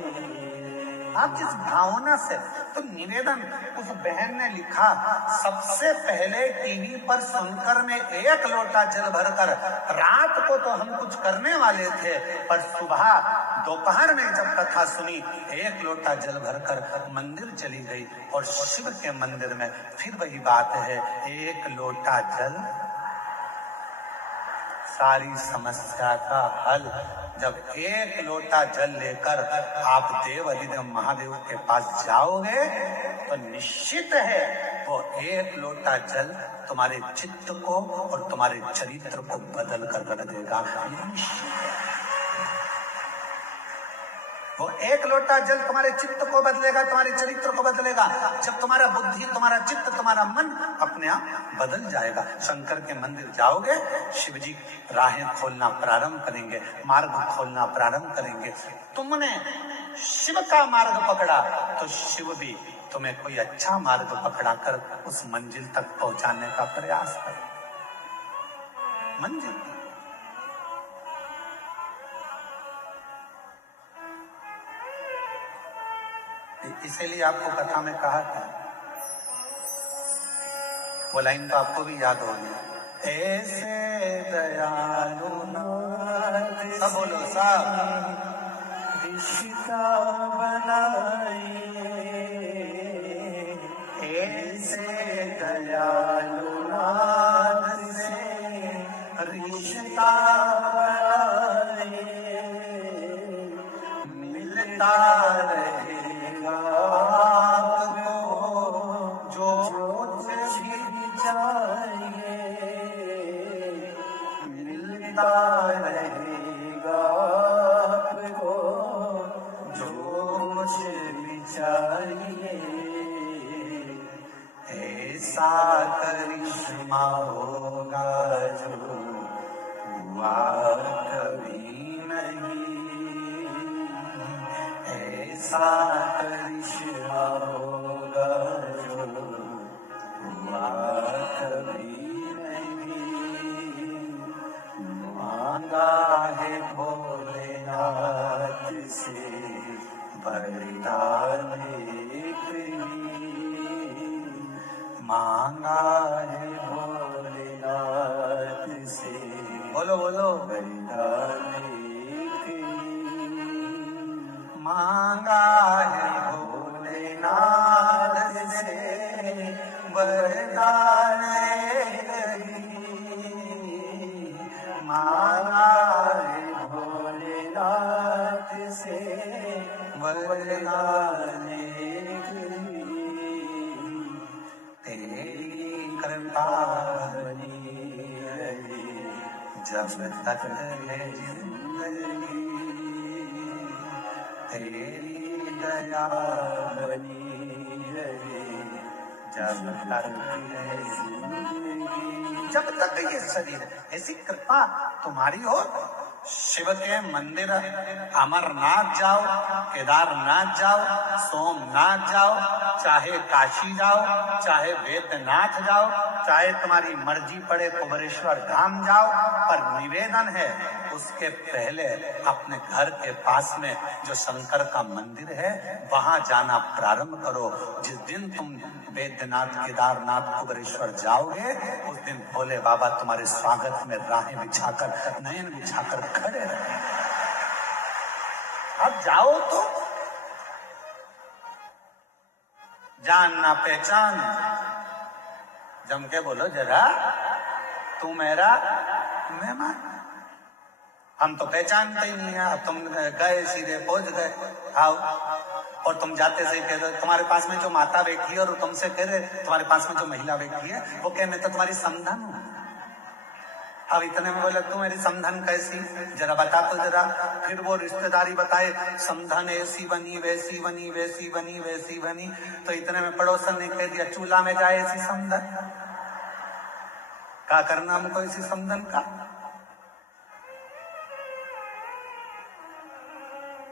आप जिस भावना से तो निवेदन उस बहन ने लिखा, सबसे पहले टीवी पर सुनकर मैं एक लोटा जल भरकर, रात को तो हम कुछ करने वाले थे पर सुबह दोपहर में जब कथा सुनी एक लोटा जल भरकर मंदिर चली गई। और शिव के मंदिर में फिर वही बात है, एक लोटा जल सारी समस्या का हल। जब एक लोटा जल लेकर आप देव अधिदेव महादेव के पास जाओगे तो निश्चित है वो एक लोटा जल तुम्हारे चित्त को और तुम्हारे चरित्र को बदल कर रख देगा। ये निश्चित है। वो एक लोटा जल तुम्हारे चित्त को बदलेगा, तुम्हारे चरित्र को बदलेगा। जब तुम्हारा बुद्धि, तुम्हारा चित्त, तुम्हारा मन अपने आप बदल जाएगा। शंकर के मंदिर जाओगे, शिव जी राहें खोलना प्रारंभ करेंगे, मार्ग खोलना प्रारंभ करेंगे। तुमने शिव का मार्ग पकड़ा तो शिव भी तुम्हें कोई अच्छा मार्ग पकड़ाकर उस मंजिल तक पहुंचाने का प्रयास करे। मंजिल इसीलिए आपको कथा में कहा था, वो लाइन तो आपको भी याद होगी, ऐसे दयालु नाथ, सब बोलो सब, रिश्ता बनाए, ऐसे दयालु नाथ से रिश्ता बनाए, मिलता रहेगा आपको जो चाहिए, मिलता रहेगा आपको जो मुझे भी चाहिए। ऐसा करिश्मा होगा जो हुआ कभी नहीं, ऐसा करिश्मा होगा जो हुआ कभी नहीं, मांगा है भोलेनाथ से वरदान एक ही, मांगा है भोलेनाथ से बोलो बोलो, वरदान एक ही, मांगा है भोलेनाथ से वरदान एक ही, मांगा है भोलेनाथ से वरदान एक ही, तेरी कृपा बनी रहे जब तक है जिंदगी, तेरी दया बनी रहे जब तक है जिंदगी, जब तक ये शरीर है। ऐसी कृपा तुम्हारी हो। शिव के मंदिर अमरनाथ जाओ, केदारनाथ जाओ, सोमनाथ जाओ, चाहे काशी जाओ, चाहे वैद्यनाथ जाओ, चाहे तुम्हारी मर्जी पड़े कुबेरेश्वर धाम जाओ, पर निवेदन है उसके पहले अपने घर के पास में जो शंकर का मंदिर है वहां जाना प्रारंभ करो। जिस दिन तुम वैद्यनाथ, केदारनाथ, कुबेरेश्वर जाओगे उस दिन भोले बाबा तुम्हारे स्वागत में राहें बिछाकर, नयन बिछाकर खड़े रहे। अब जाओ तो जान ना पहचान, जम के बोलो जरा, तू मेरा मेहमान। हम तो पहचानते ही नहीं है। अब तुम गए सीधे पहुंच गए, आओ, और तुम जाते से कह रहे तुम्हारे पास में जो माता बैठी है, और तुमसे कह रहे तुम्हारे पास में जो महिला बैठी है वो कह मैं तो तुम्हारी समधन हूं। अब इतने में बोला तू मेरी समधन कैसी, जरा बता तो जरा। फिर वो रिश्तेदारी बताए, समधन ऐसी बनी वैसी बनी वैसी बनी वैसी बनी। तो इतने में पड़ोसन ने कह दिया चूल्हा में जाए ऐसी समधन, क्या करना हमको इसी समधन का।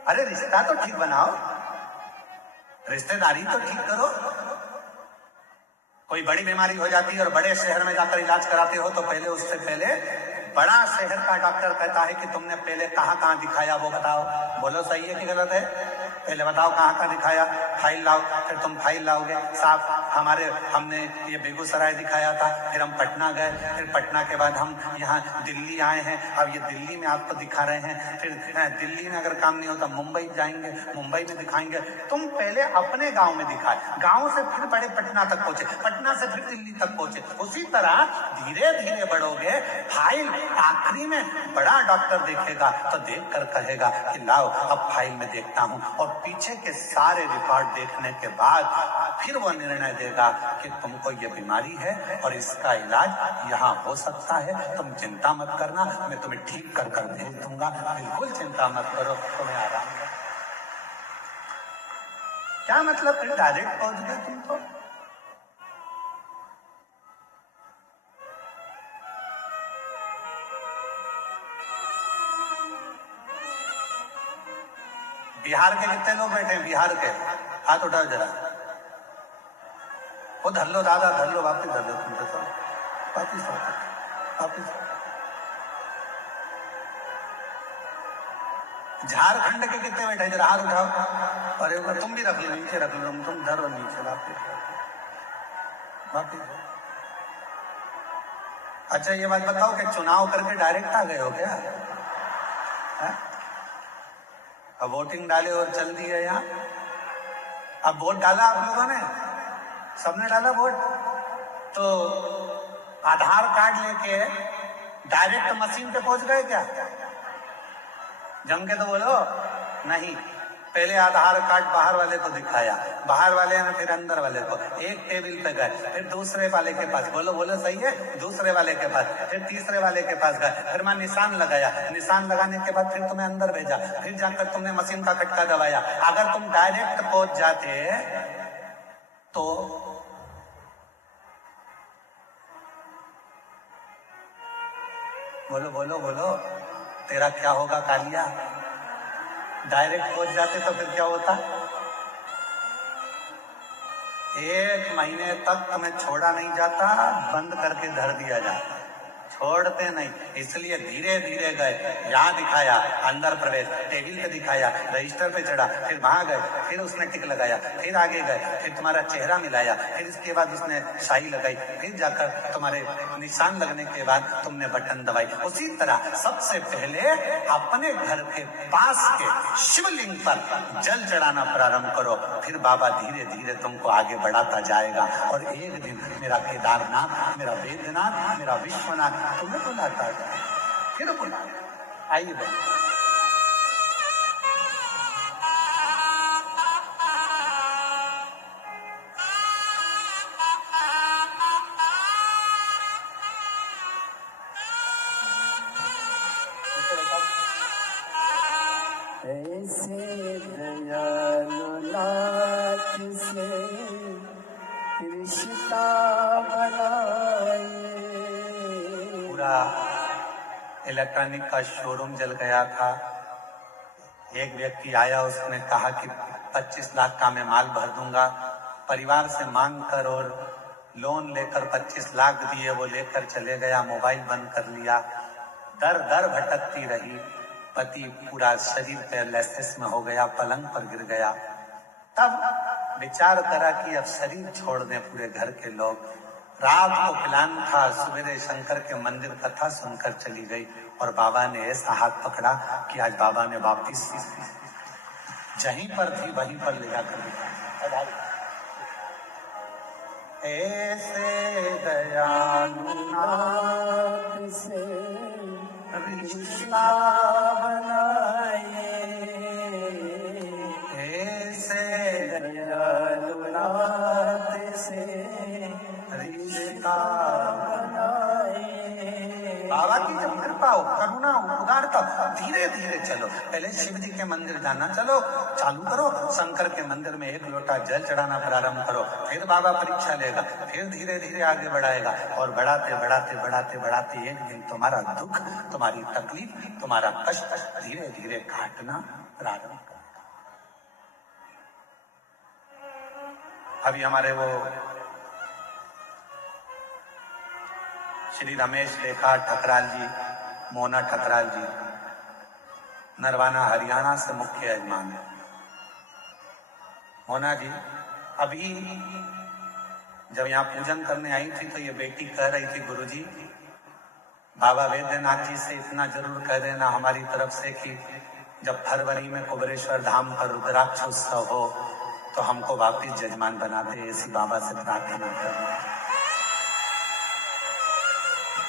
अरे रिश्ता तो ठीक बनाओ, रिश्तेदारी तो ठीक करो। कोई बड़ी बीमारी हो जाती है और बड़े शहर में जाकर इलाज कराते हो तो पहले उससे पहले बड़ा शहर का डॉक्टर कहता है कि तुमने पहले कहाँ कहाँ दिखाया वो बताओ। बोलो सही है कि गलत है? पहले बताओ कहाँ कहाँ दिखाया, फाइल लाओ। फिर तुम फाइल लाओगे साफ, हमने ये बेगूसराय दिखाया था, फिर हम पटना गए, फिर पटना के बाद हम यहाँ दिल्ली आए हैं, अब ये दिल्ली में आपको दिखा रहे हैं। फिर दिल्ली में अगर काम नहीं होता मुंबई जाएंगे, मुंबई में दिखाएंगे। तुम पहले अपने गांव में दिखाए, गांव से फिर बड़े पटना तक पहुंचे, पटना से फिर दिल्ली तक पहुंचे। उसी तरह धीरे धीरे बढ़ोगे। फाइल आखिरी में बड़ा डॉक्टर देखेगा तो देख कर कहेगा कि लाओ अब फाइल में देखता हूं, और पीछे के सारे रिकॉर्ड देखने के बाद फिर वो निर्णय देगा कि तुमको ये बीमारी है और इसका इलाज यहाँ हो सकता है, तुम चिंता मत करना, मैं तुम्हें ठीक कर कर भेज दूंगा, बिल्कुल चिंता मत करो, तुम्हें आराम है। क्या मतलब फिर डायरेक्ट पहुंच गए तुम तो। बिहार के कितने लोग बैठे हैं? बिहार के हाथ उठाओ जरा। वो धर लो दादा, धर लो, वापिस धर लो, तुम तो वापिस वापिस। झारखंड के कितने बैठे हैं? जरा हाथ उठाओ। अरे तुम भी रख लो, नीचे रख लो, तुम धरो नीचे, वापिस वापिस। अच्छा ये बात बताओ कि चुनाव करके डायरेक्ट आ गए हो क्या? है? अब वोटिंग डाले और चल दी है यहाँ। अब वोट डाला आप लोगों ने, सबने डाला वोट, तो आधार कार्ड लेके डायरेक्ट मशीन पे पहुंच गए क्या? जम के तो बोलो नहीं। पहले आधार कार्ड बाहर वाले को दिखाया, बाहर वाले ने फिर अंदर वाले को, एक टेबल पे गए, फिर दूसरे वाले के पास, बोलो बोलो सही है, दूसरे वाले के पास, फिर तीसरे वाले के पास गए, फिर मैं निशान लगाया, निशान लगाने के बाद फिर तुम्हें अंदर भेजा, फिर जाकर तुमने मशीन का खटका दबाया। अगर तुम डायरेक्ट पहुंच जाते तो बोलो बोलो बोलो, तेरा क्या होगा कालिया? डायरेक्ट पहुंच जाते तो फिर क्या होता? 1 महीने तक तुम्हें छोड़ा नहीं जाता, बंद करके धर दिया जाता, छोड़ते नहीं। इसलिए धीरे धीरे गए, यहाँ दिखाया अंदर प्रवेश, टेबल पे दिखाया, रजिस्टर पे चढ़ा, फिर वहां गए, फिर उसने टिक लगाया, फिर आगे गए, फिर तुम्हारा चेहरा मिलाया, फिर इसके बाद उसने शाही लगाई, फिर जाकर तुम्हारे निशान लगने के बाद तुमने बटन दबाई। उसी तरह सबसे पहले अपने घर के पास के शिवलिंग पर जल चढ़ाना प्रारंभ करो, फिर बाबा धीरे धीरे तुमको आगे बढ़ाता जाएगा। और एक दिन मेरा केदारनाथ, मेरा वेदनाथ, मेरा विश्वनाथ तुम्हें बुलाता है, फिर बुला। आइए बस ऐसे दयालु नाथ से रिश्ता बनाए। पूरा इलेक्ट्रॉनिक का शोरूम जल गया था। एक व्यक्ति आया, उसने कहा कि 25 लाख का मैं माल भर दूंगा। परिवार से मांग कर और लोन लेकर 25 लाख दिए, वो लेकर चले गया, मोबाइल बंद कर लिया। दर दर भटकती रही, पति पूरा शरीर पैरालिसिस में हो गया, पलंग पर गिर गया। तब विचार करा कि अब शरीर छोड़ दें पूरे घर के लोग। रात को प्लान था, सवेरे शंकर के मंदिर कथा सुनकर चली गई, और बाबा ने ऐसा हाथ पकड़ा कि आज बाबा ने वापिस जहीं पर थी वहीं पर ले जाकर दिखाया। ऐसे दयालु नाथ से रिश्ता बनाए। ऐसे दयालु नाथ से रिश्ता बनाए। बाबा बाबा की जब कृपा हो, करुणा हो, उदारता, धीरे धीरे चलो। पहले शिव जी के मंदिर जाना चलो चालू करो, शंकर के मंदिर में 1 लोटा जल चढ़ाना प्रारंभ करो, फिर बाबा परीक्षा लेगा, फिर धीरे धीरे आगे बढ़ाएगा, और बढ़ाते बढ़ाते बढ़ाते बढ़ाते एक दिन तुम्हारा दुख, तुम्हारी तकलीफ, तुम्हारा कष्ट धीरे धीरे काटना प्रारंभ कर। अभी हमारे वो श्री रमेश लेखा ठकराल जी, मोना ठकराल जी, नरवाना हरियाणा से मुख्य यजमान है। मोना जी अभी जब यहाँ पूजन करने आई थी तो ये बेटी कह रही थी, गुरुजी बाबा वैद्यनाथ जी से इतना जरूर कह देना हमारी तरफ से कि जब फरवरी में कुबेरेश्वर धाम पर रुद्राक्ष उत्सव हो तो हमको वापिस जजमान बना दे, ऐसी बाबा से प्रार्थना करना।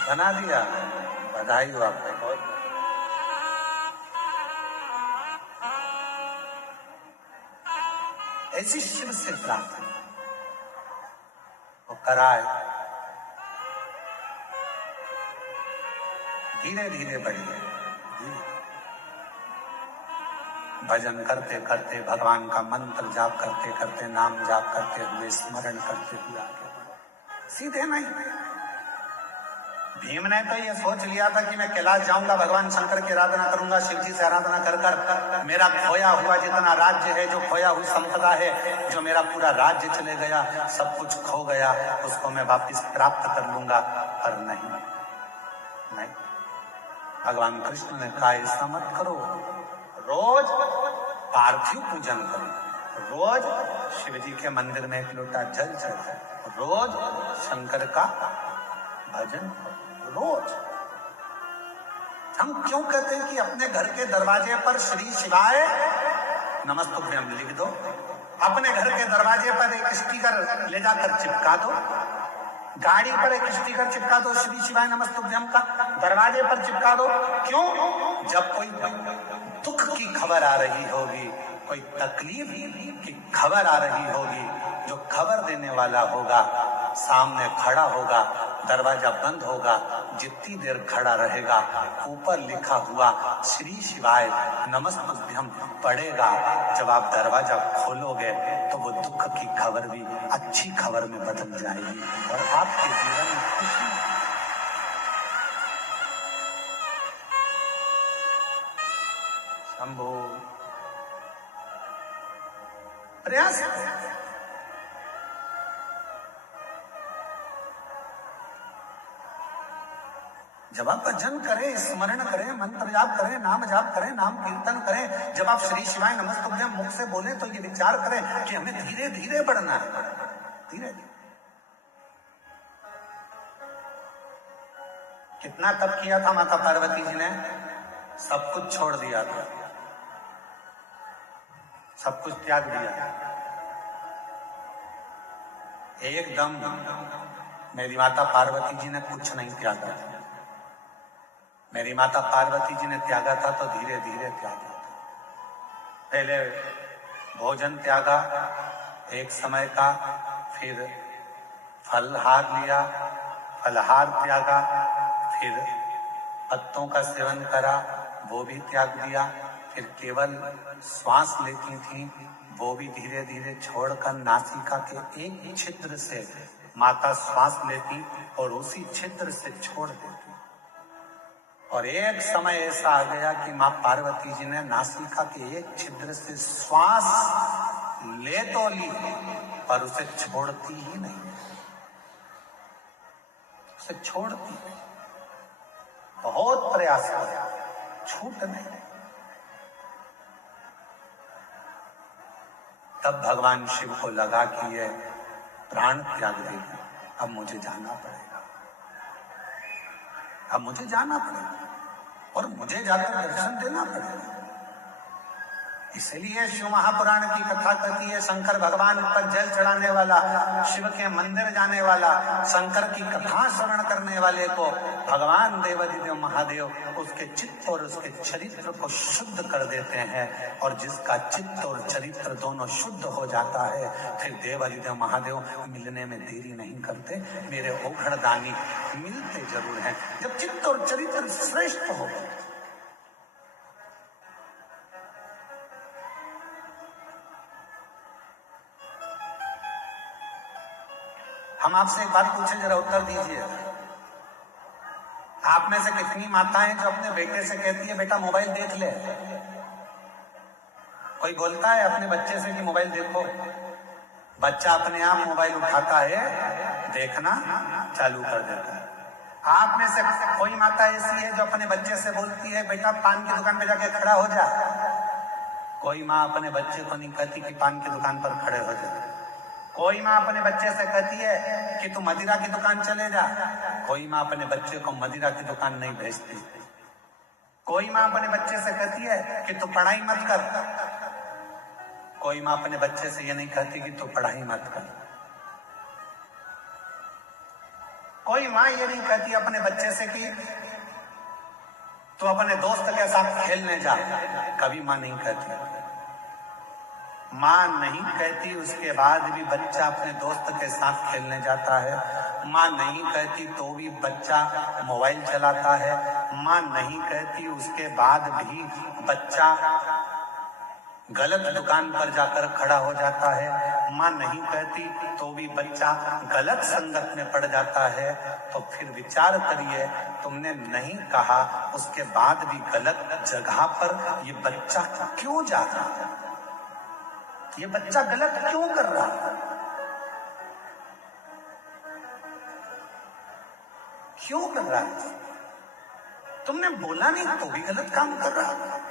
बना दिया, बधाई हो आपको बहुत। ऐसी शिव से प्रार्थना वो कराए, धीरे धीरे बढ़िए, भजन करते करते, भगवान का मंत्र जाप करते करते, नाम जाप करते हुए, स्मरण करते हुए आगे बढ़ो। सीधे नहीं। भीम ने तो ये सोच लिया था कि मैं कैलाश जाऊंगा, भगवान शंकर की आराधना करूंगा, शिव जी से आराधना कर कर मेरा खोया हुआ जितना राज्य है, जो खोया हुई संपदा है, जो मेरा पूरा राज्य चले गया, सब कुछ खो गया, उसको मैं वापस प्राप्त कर लूंगा। पर नहीं, नहीं, भगवान कृष्ण ने कहा ऐसा मत करो, रोज पार्थिव पूजन करो, रोज शिव जी के मंदिर में 1 लोटा जल चढ़ाओ, रोज शंकर का भजन, रोज। हम क्यों कहते हैं कि अपने घर के दरवाजे पर श्री शिवाय नमस्तुभ्यम लिख दो, अपने घर के दरवाजे पर एक स्टिकर ले जाकर चिपका दो, गाड़ी पर एक स्टिकर चिपका दो श्री शिवाय नमस्तुभ्यम का, दरवाजे पर चिपका दो। क्यों? जब कोई दुख की खबर आ रही होगी, कोई तकलीफ की खबर आ रही होगी, जो खबर देने वाला होगा सामने खड़ा होगा, दरवाजा बंद होगा, जितनी देर खड़ा रहेगा, ऊपर लिखा हुआ श्री शिवाय नमस्तुभ्यम पड़ेगा। जब आप दरवाजा खोलोगे तो वो दुख की खबर भी अच्छी खबर में बदल जाएगी और आपके जीवन में खुशी। शंभो प्रयास। जब आप भजन करें, स्मरण करें, मंत्र जाप करें, नाम जाप करें, नाम कीर्तन करें, जब आप श्री शिवाय नमस्तुभ्यम मुख से बोले तो ये विचार करें कि हमें धीरे धीरे बढ़ना है, धीरे धीरे। कितना तप किया था माता पार्वती जी ने? सब कुछ छोड़ दिया था, सब कुछ त्याग दिया। एकदम मेरी माता पार्वती जी ने कुछ नहीं त्यागा था। मेरी माता पार्वती जी ने त्यागा था तो धीरे धीरे त्यागा था। पहले भोजन त्यागा एक समय का, फिर फलहार लिया, फलहार त्यागा, फिर पत्तों का सेवन करा, वो भी त्याग दिया, फिर केवल श्वास लेती थी, वो भी धीरे धीरे छोड़कर नासिका के एक छिद्र से माता श्वास लेती और उसी छिद्र से छोड़ देती। और एक समय ऐसा आ गया कि मां पार्वती जी ने नासिका के एक छिद्र से श्वास ले तो ली पर उसे छोड़ती ही नहीं, उसे छोड़ती नहीं। बहुत प्रयास किया, छूट नहीं। तब भगवान शिव को लगा कि ये प्राण त्याग देगी, अब मुझे जाना पड़ेगा, अब मुझे जाना पड़ेगा और मुझे जाकर दर्शन देना पड़ेगा। इसलिए शिव महापुराण की कथा कहती है, शंकर भगवान पर जल चढ़ाने वाला, शिव के मंदिर जाने वाला, शंकर की कथा श्रवण करने वाले को भगवान देवाधिदेव महादेव उसके चित्त और उसके चरित्र को शुद्ध कर देते हैं। और जिसका चित्त और चरित्र दोनों शुद्ध हो जाता है, फिर देवाधिदेव महादेव मिलने में देरी नहीं करते। मेरे ओघड़दानी मिलते जरूर हैं जब चित्त और चरित्र श्रेष्ठ हो। हम आपसे एक बात पूछे, जरा उत्तर दीजिए। आप में से कितनी माताएं जो अपने बेटे से कहती है बेटा मोबाइल देख ले? कोई बोलता है अपने बच्चे से कि मोबाइल देखो? बच्चा अपने आप मोबाइल उठाता है, देखना चालू कर देता है। आप में से कोई माता ऐसी है जो अपने बच्चे से बोलती है बेटा पान की दुकान पे जाके खड़ा हो जा? कोई माँ अपने बच्चे को नहीं कहती कि पान की दुकान पर खड़े हो जा। कोई माँ अपने बच्चे से कहती है कि तू मदिरा की दुकान चले जा। कोई माँ अपने बच्चे को मदिरा की दुकान नहीं भेजती। कोई माँ अपने बच्चे से कहती है कि तू पढ़ाई मत कर। कोई माँ अपने बच्चे से ये नहीं कहती कि तू पढ़ाई मत कर। कोई माँ ये नहीं कहती अपने बच्चे से कि तू अपने दोस्त के साथ खेलने जा। कभी माँ नहीं कहती। माँ नहीं कहती, उसके बाद भी बच्चा अपने दोस्त के साथ खेलने जाता है। माँ नहीं कहती तो भी बच्चा मोबाइल चलाता है। माँ नहीं कहती, उसके बाद भी बच्चा गलत दुकान पर जाकर खड़ा हो जाता है। माँ नहीं कहती तो भी बच्चा गलत संगत में पड़ जाता है। तो फिर विचार करिए, तुमने नहीं कहा, उसके बाद भी गलत जगह पर ये बच्चा क्यों जा रहा है? ये बच्चा गलत क्यों कर रहा है? क्यों कर रहा है? तुमने बोला नहीं तो भी गलत काम कर रहा है।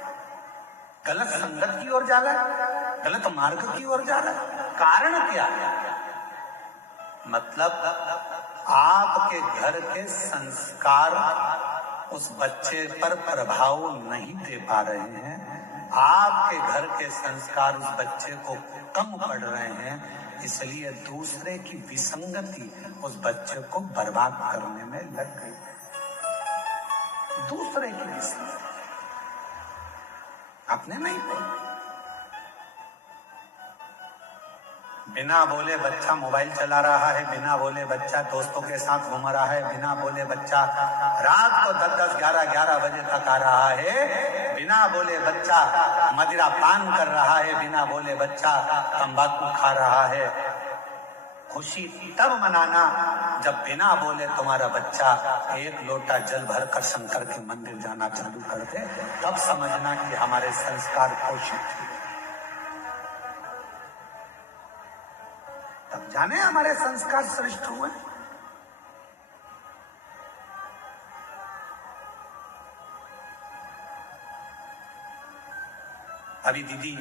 गलत संगत की ओर जा रहा है, गलत मार्ग की ओर जा रहा है। कारण क्या है? मतलब आपके घर के संस्कार उस बच्चे पर प्रभाव नहीं दे पा रहे हैं। आपके घर के संस्कार उस बच्चे को कम पड़ रहे हैं, इसलिए दूसरे की विसंगति उस बच्चे को बर्बाद करने में लग गई। दूसरे की विसंगति आपने नहीं बोला। बिना बोले बच्चा मोबाइल चला रहा है, बिना बोले बच्चा दोस्तों के साथ घूम रहा है, बिना बोले बच्चा रात को 10-10, 11-11 बजे तक आ रहा है, बिना बोले बच्चा मदिरा पान कर रहा है, बिना बोले बच्चा तंबाकू खा रहा है। खुशी तब मनाना जब बिना बोले तुम्हारा बच्चा एक लोटा जल भरकर शंकर के मंदिर जाना चालू कर दे, तब समझना कि हमारे संस्कार पोषित थे। तब जाने हमारे संस्कार श्रेष्ठ हुए। अभी दीदी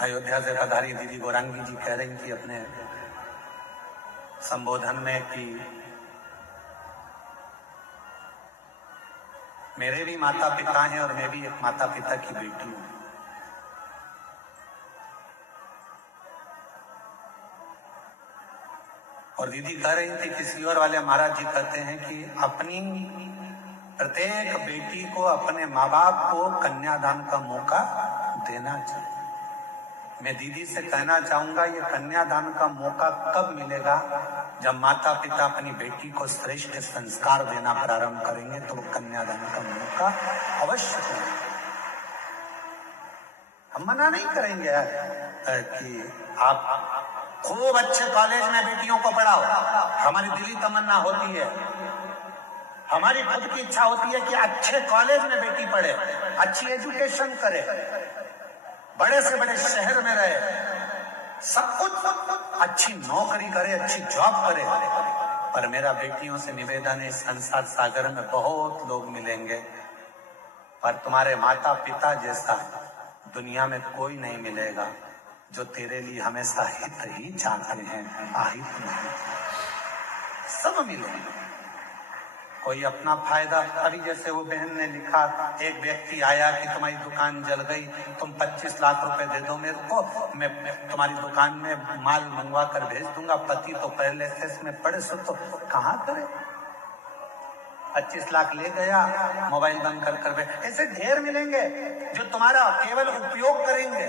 अयोध्या से पधारी दीदी गौरांगी जी कह रही थी अपने संबोधन में कि मेरे भी माता पिता हैं और मैं भी एक माता पिता की बेटी हूं। और दीदी कह रही थी कि सीवर वाले महाराज जी कहते हैं कि अपनी प्रत्येक बेटी को अपने माँ बाप को कन्यादान का मौका देना चाहिए। मैं दीदी से कहना चाहूंगा, ये कन्यादान का मौका कब मिलेगा? जब माता पिता अपनी बेटी को श्रेष्ठ संस्कार देना प्रारंभ करेंगे तो वो कन्यादान का मौका अवश्य देगा। हम मना नहीं करेंगे कि आप खूब अच्छे कॉलेज में बेटियों को पढ़ाओ। हमारी दिली तमन्ना होती है, हमारी खुद की इच्छा होती है कि अच्छे कॉलेज में बेटी पढ़े, अच्छी एजुकेशन करे, बड़े से बड़े शहर में रहे, सब कुछ अच्छी नौकरी करे, अच्छी जॉब करे। पर मेरा बेटियों से निवेदन है, इस संसार सागर में बहुत लोग मिलेंगे, पर तुम्हारे माता पिता जैसा दुनिया में कोई नहीं मिलेगा जो तेरे लिए हमेशा हित ही चाहते हैं, अहित नहीं। सब मिलेंगे, कोई अपना फायदा। अभी जैसे वो बहन ने लिखा, एक व्यक्ति आया कि तुम्हारी दुकान जल गई, तुम 25 लाख रुपए दे दो मेरे को, मैं तुम्हारी दुकान में माल मंगवा कर भेज दूंगा। पति तो पहले से इसमें पड़े सो तो कहाँ करे। 25 लाख ले गया, मोबाइल बंद कर कर बैठ। ऐसे ढेर मिलेंगे जो तुम्हारा केवल उपयोग करेंगे,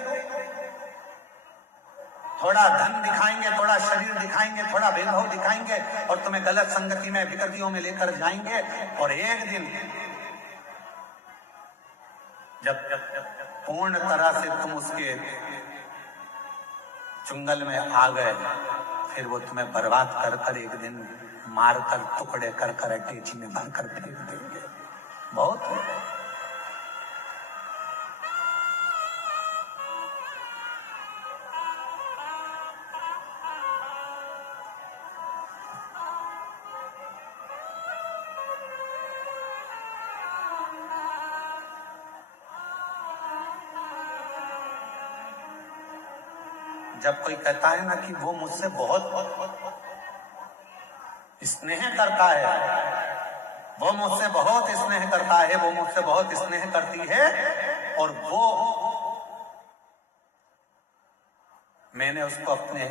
थोड़ा धन दिखाएंगे, थोड़ा शरीर दिखाएंगे, थोड़ा वैभव दिखाएंगे और तुम्हें गलत संगति में विकृतियों में लेकर जाएंगे। और एक दिन जब पूर्ण तरह से तुम उसके चुंगल में आ गए, फिर वो तुम्हें बर्बाद कर कर एक दिन मार कर टुकड़े कर कर अटैची में भर कर फेंक देंगे। बहुत जब कोई कहता है ना कि वो मुझसे बहुत स्नेह करता है, वो मुझसे बहुत स्नेह करता है, वो मुझसे बहुत स्नेह करती है, और वो मैंने उसको अपने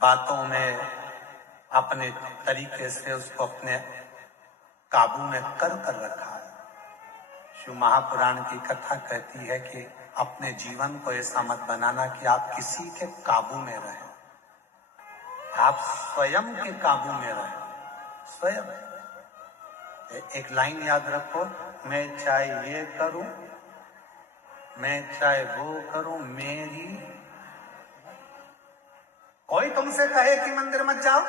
बातों में अपने तरीके से उसको अपने काबू में कर कर रखा है। शिव महापुराण की कथा कहती है कि अपने जीवन को ऐसा मत बनाना कि आप किसी के काबू में रहें, आप स्वयं के काबू में रहें। स्वयं एक लाइन याद रखो, मैं चाहे ये करूं, मैं चाहे वो करूं, मेरी। कोई तुमसे कहे कि मंदिर मत जाओ,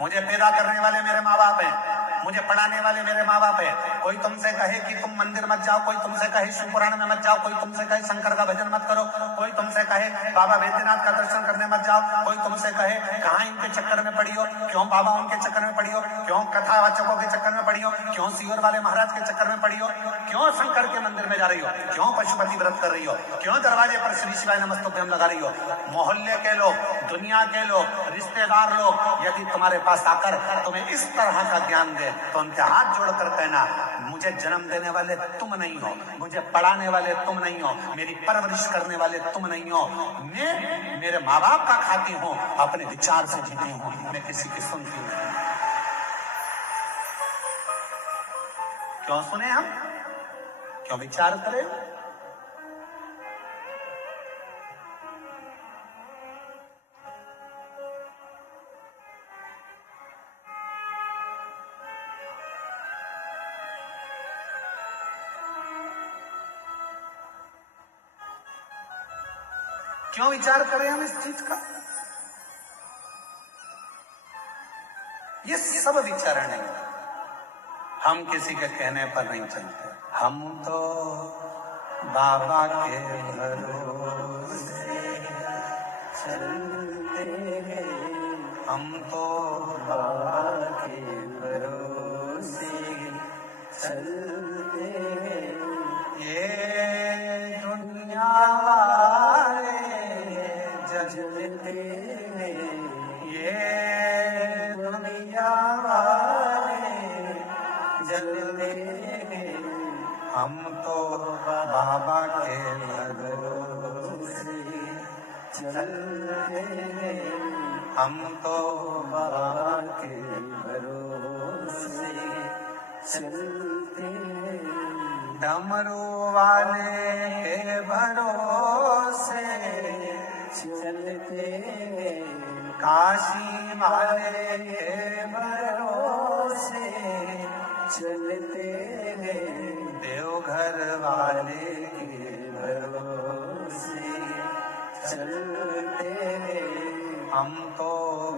मुझे पैदा करने वाले मेरे माँ बाप हैं, मुझे पढ़ाने वाले मेरे माँ बाप हैं। कोई तुमसे कहे कि तुम मंदिर मत जाओ, कोई तुमसे कहे शिव पुराण में मत जाओ, कोई तुमसे कहे शंकर का भजन मत करो, कोई तुमसे कहे बाबा वैद्यनाथ का दर्शन करने मत जाओ, कोई तुमसे कहे कहाँ इनके चक्कर में पड़ी हो, क्यों बाबा उनके चक्कर में पड़ी हो, क्यों कथावाचकों के चक्कर में पड़ी हो, क्यों सीवर वाले महाराज के चक्कर में पड़ी हो, क्यों शंकर के मंदिर में जा रही हो, क्यों पशुपति व्रत कर रही हो, क्यों दरवाजे पर श्री शिवाय नमस्तुभ्यम लगा रही हो। मोहल्ले के लोग, दुनिया के लोग, रिश्तेदार लोग यदि तुम्हारे पास आकर तुम्हें इस तरह का ज्ञान दे तो उनके हाथ जोड़कर कहना, मुझे जन्म देने वाले तुम नहीं हो, मुझे पढ़ाने वाले तुम नहीं हो, मेरी परवरिश करने वाले तुम नहीं हो, मैं मेरे माँ बाप का खाती हूँ, अपने विचार से जीती हूँ, मैं किसी की सुनती नहीं। क्यों सुने हम, क्यों विचार करें? क्यों विचार करें हम इस चीज का? ये सब विचार नहीं, हम किसी के कहने पर नहीं चलते, हम तो बाबा के भरोसे चलते हैं, हम तो बाबा के भरोसे चलते हैं। ये दुनिया वाले जलते हैं, ये दुनिया वाले जलते हैं, हम तो बाबा के भरोसे चलते हैं, हम तो बाबा के भरोसे चलते हैं। डमरू वाले के भरोसे चलते हैं, काशी वाले के भरोसे चलते हैं, देवघर वाले के भरोसे चलते हैं, हम तो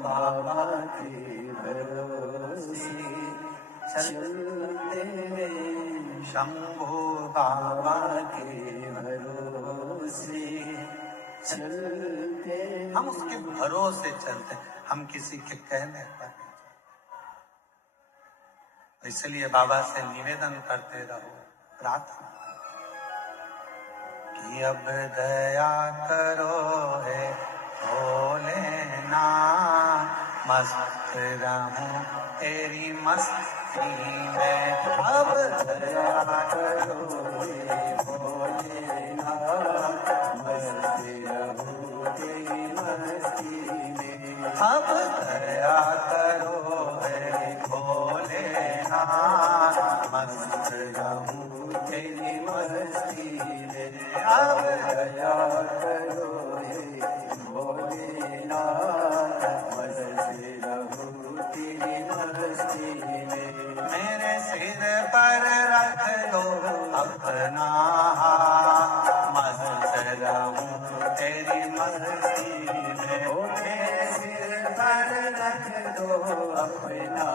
बाबा के भरोसे चलते हैं, शंभू बाबा के भरोसे चलते हैं। हम उसके भरोसे चलते, हम किसी के कहने पर। इसलिए बाबा से निवेदन करते रहो, प्रार्थना कि अब दया करो है भोलेनाथ, मस्त रहूं तेरी मस्ती में। अब दया करो हे भोलेनाथ, मस्त रहूं तेरी मस्ती में। अब दया करो हे भोलेनाथ, मस्त रहूं तेरी मस्ती में। अब दया करो हे भोलेनाथ, मस्त रहूं तेरी मस्ती में। मेरे सिर पर रख लो अपना हाथ, मस्त रहूं तेरी मस्ती में। ओ मेरे सिर पर रख दो अपना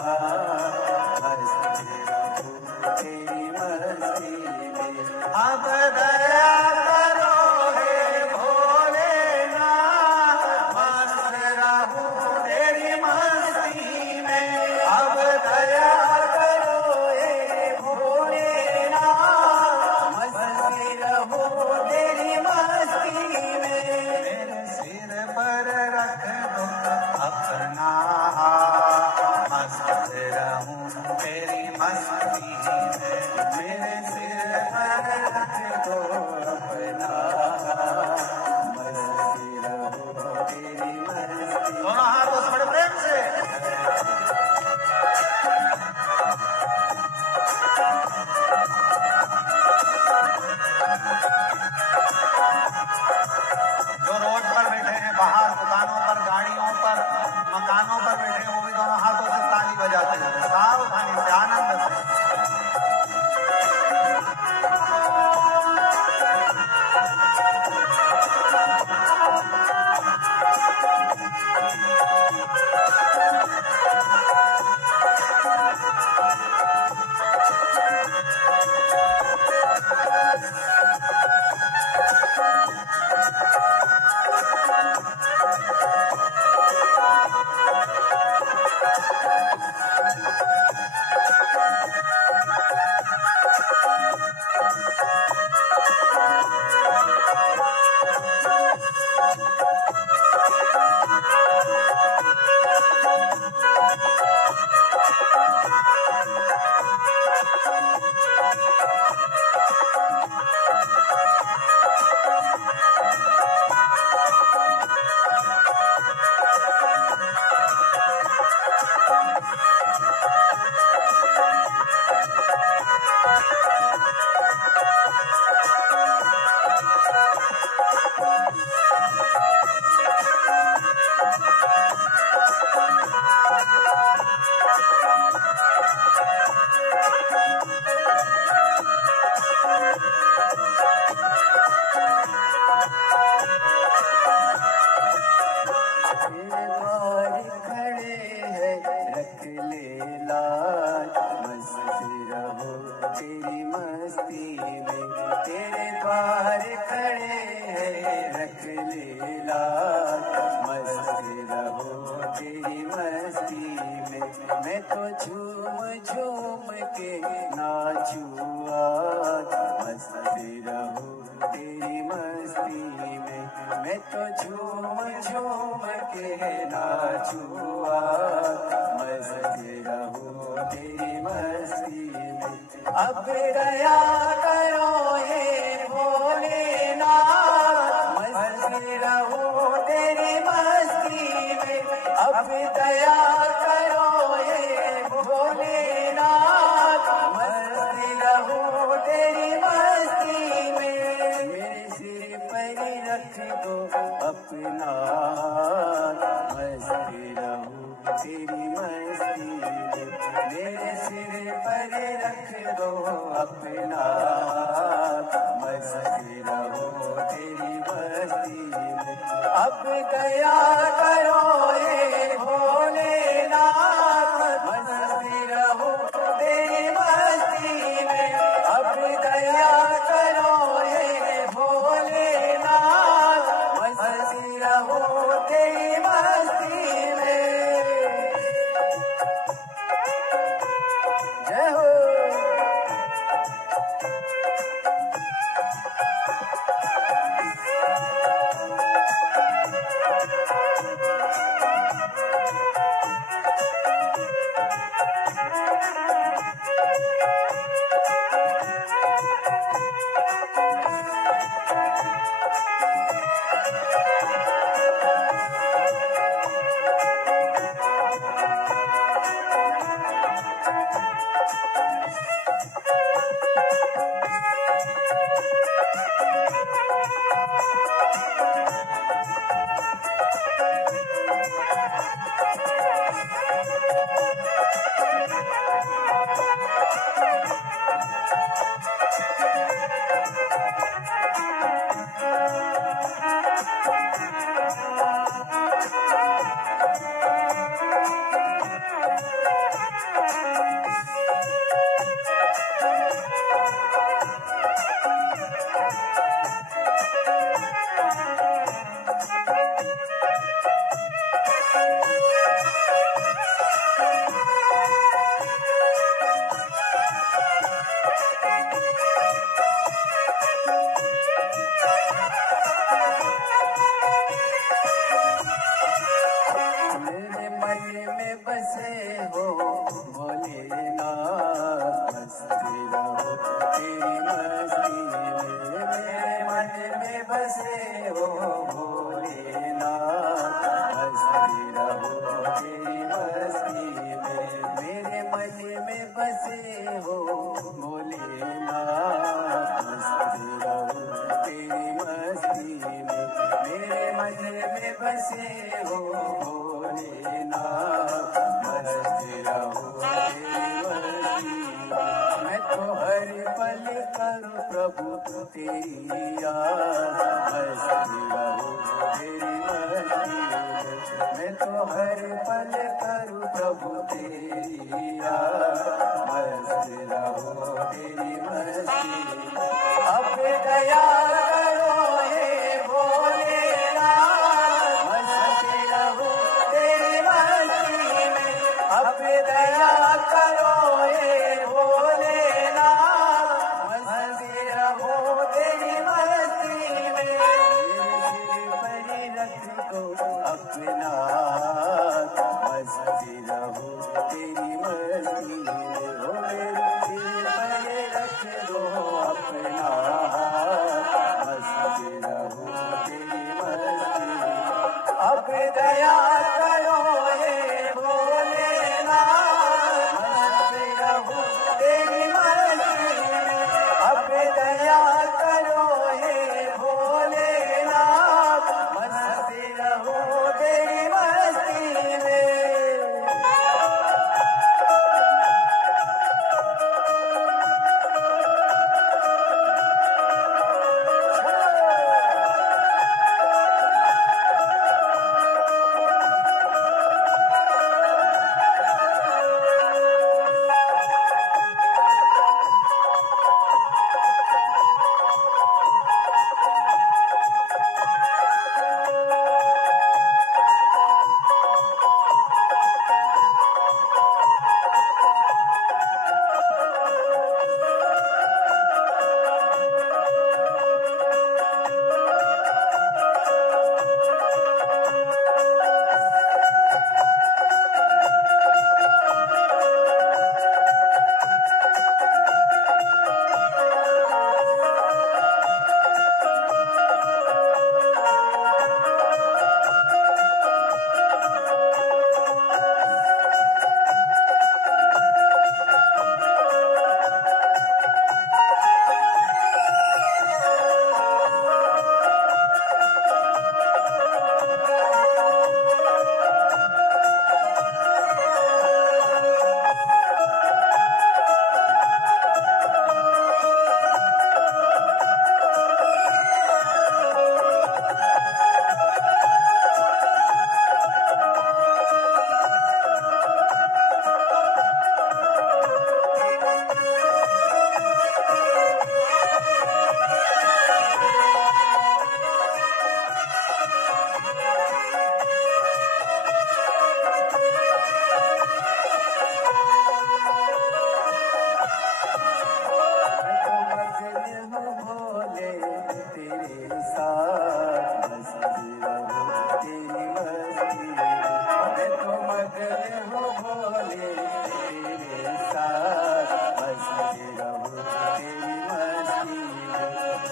हाथ, मस्त रहूं तेरी मस्ती में। अब दया करो हे भोलेनाथ, मस्त रहूं तेरी मस्ती में। अब दया करो हे भोलेनाथ, मस्ती रहो तेरी मस्ती में। मेरे सिर पर रख दो अपना हाथ, मस्त रहूं तेरी मस्ती में। मेरे सिर पर रख दो अपना हाथ, मस्ती रहो तेरी मस्ती। दोनों हाथों से बड़े प्रेम से। जो रोड पर बैठे हैं, बाहर दुकानों पर, गाड़ियों पर, मकानों पर बैठे हैं, वो भी दोनों हाथों से ताली बजाते हैं, सावधानी से, आनंद से। तेरे द्वार खड़े हैं रख ले लाज, मस्त रहो तेरी मस्ती में। तेरे द्वार खड़े हैं रख ले लाज, मस्त रहो तेरी मस्ती में। मैं तो झूम झूम के नाचूं आज, मस्त रहो तेरी मस्ती में। मैं तो झूम झूम के नाचूं आज, मस्त रहूं तेरी मस्ती में। अब दया करो हे भोलेनाथ, मस्त रहूं तेरी मस्ती में। अब दया करो हे भोलेनाथ, मस्त रहूं तेरी मस्ती में। मेरे सिर पर रख दो अपना हाथ, मस्त रहूं तेरी मस्ती में। मेरे सिर पर रख दो अपना हाथ, मस्त रहूं तेरी मस्ती में। अब दया करो हे भोलेनाथ, मस्त रहूं तेरी मस्ती में। अब दया करो हे भोलेनाथ, मस्त रहूं तेरी मस्ती में। जय हो। बसे हो भोलेनाथ, मस्ती रहो तेरी मस्ती में। मेरे मन में बसे हो भोलेनाथ, मस्ती रहो तेरी मस्ती में। मेरे मन में बसे हो भोलेनाथ, मस्ती रहो तेरी मस्ती में। मेरे मन में बसे हो भोलेनाथ, मस्ती रहो तेरी मस्ती में। मैं तो हर पल करूं प्रभु तेरी याद, मस्ती रहो तेरी मस्ती में। मैं तो हर पल करूं प्रभु तेरी याद, मस्ती रहो तेरी मस्ती में। अब दया करो हे भोलेनाथ, मस्ती रहो तेरी मस्ती में। अब दया करो हे भोलेनाथ, मस्ती रहो तेरी मस्ती में। मेरे सिर पर रख दो अपना हाथ, मस्ती रहो तेरी मस्ती में। ओ मेरे सिर पर रख दो अपना हाथ, मस्ती रहो तेरी मस्ती में। अब दया करो हे भोलेनाथ, मस्ती रहो तेरी मस्ती में। अब दया करो हे भोलेनाथ, मस्ती रहो तेरी मस्ती में।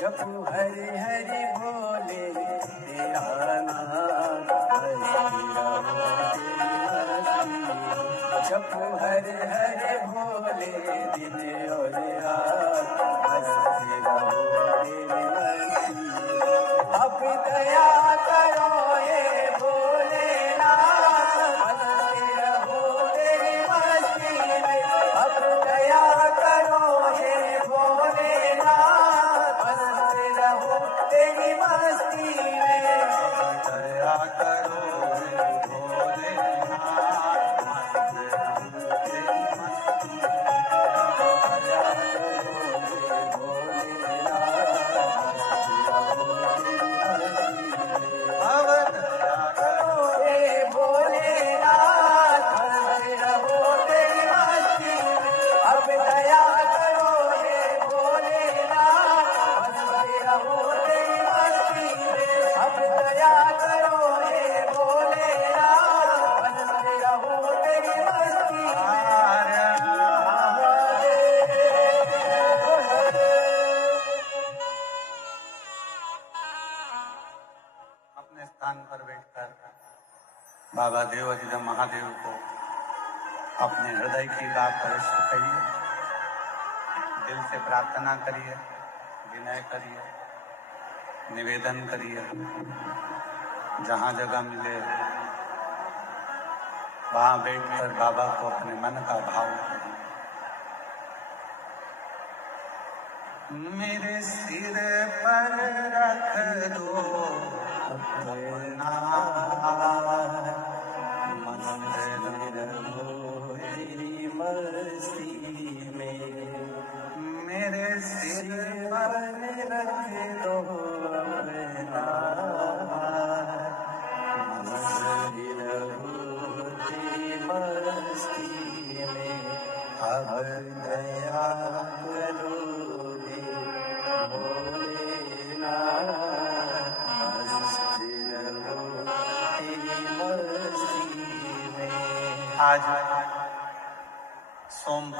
जपू हरि हरि बोले तेरा नाम, मस्ती रहो तेरी मस्ती। जपू हरि हरि बोले दिन और रात, मस्ती रहो तेरी मस्ती। अब दया करो ये भोलेनाथ, मस्ती रहो तेरी मस्ती में। अब दया करो ये भोलेनाथ, मस्ती रहो तेरी मस्ती में। दया करो हे भोलेनाथ, मस्ती रहो तेरी मस्ती में। दया करो हे भोलेनाथ, मस्ती रहो तेरी मस्ती में। अब बाबा देवाधिदेव महादेव को अपने हृदय की बात अवश्य कहिए, दिल से प्रार्थना करिए, विनय करिए, निवेदन करिए। जहाँ जगह मिले वहाँ बैठकर बाबा को अपने मन का भाव करिए। मेरे सिर पर रख दो अपना मंदिर रहो तेरी मस्ती में, मेरे सिर पर रख दो अपना मंदिर रहो तेरी मस्ती में। अब दया करोगे भोलेनाथ, मंदिर रहो तेरी मस्ती में। आज सोमवार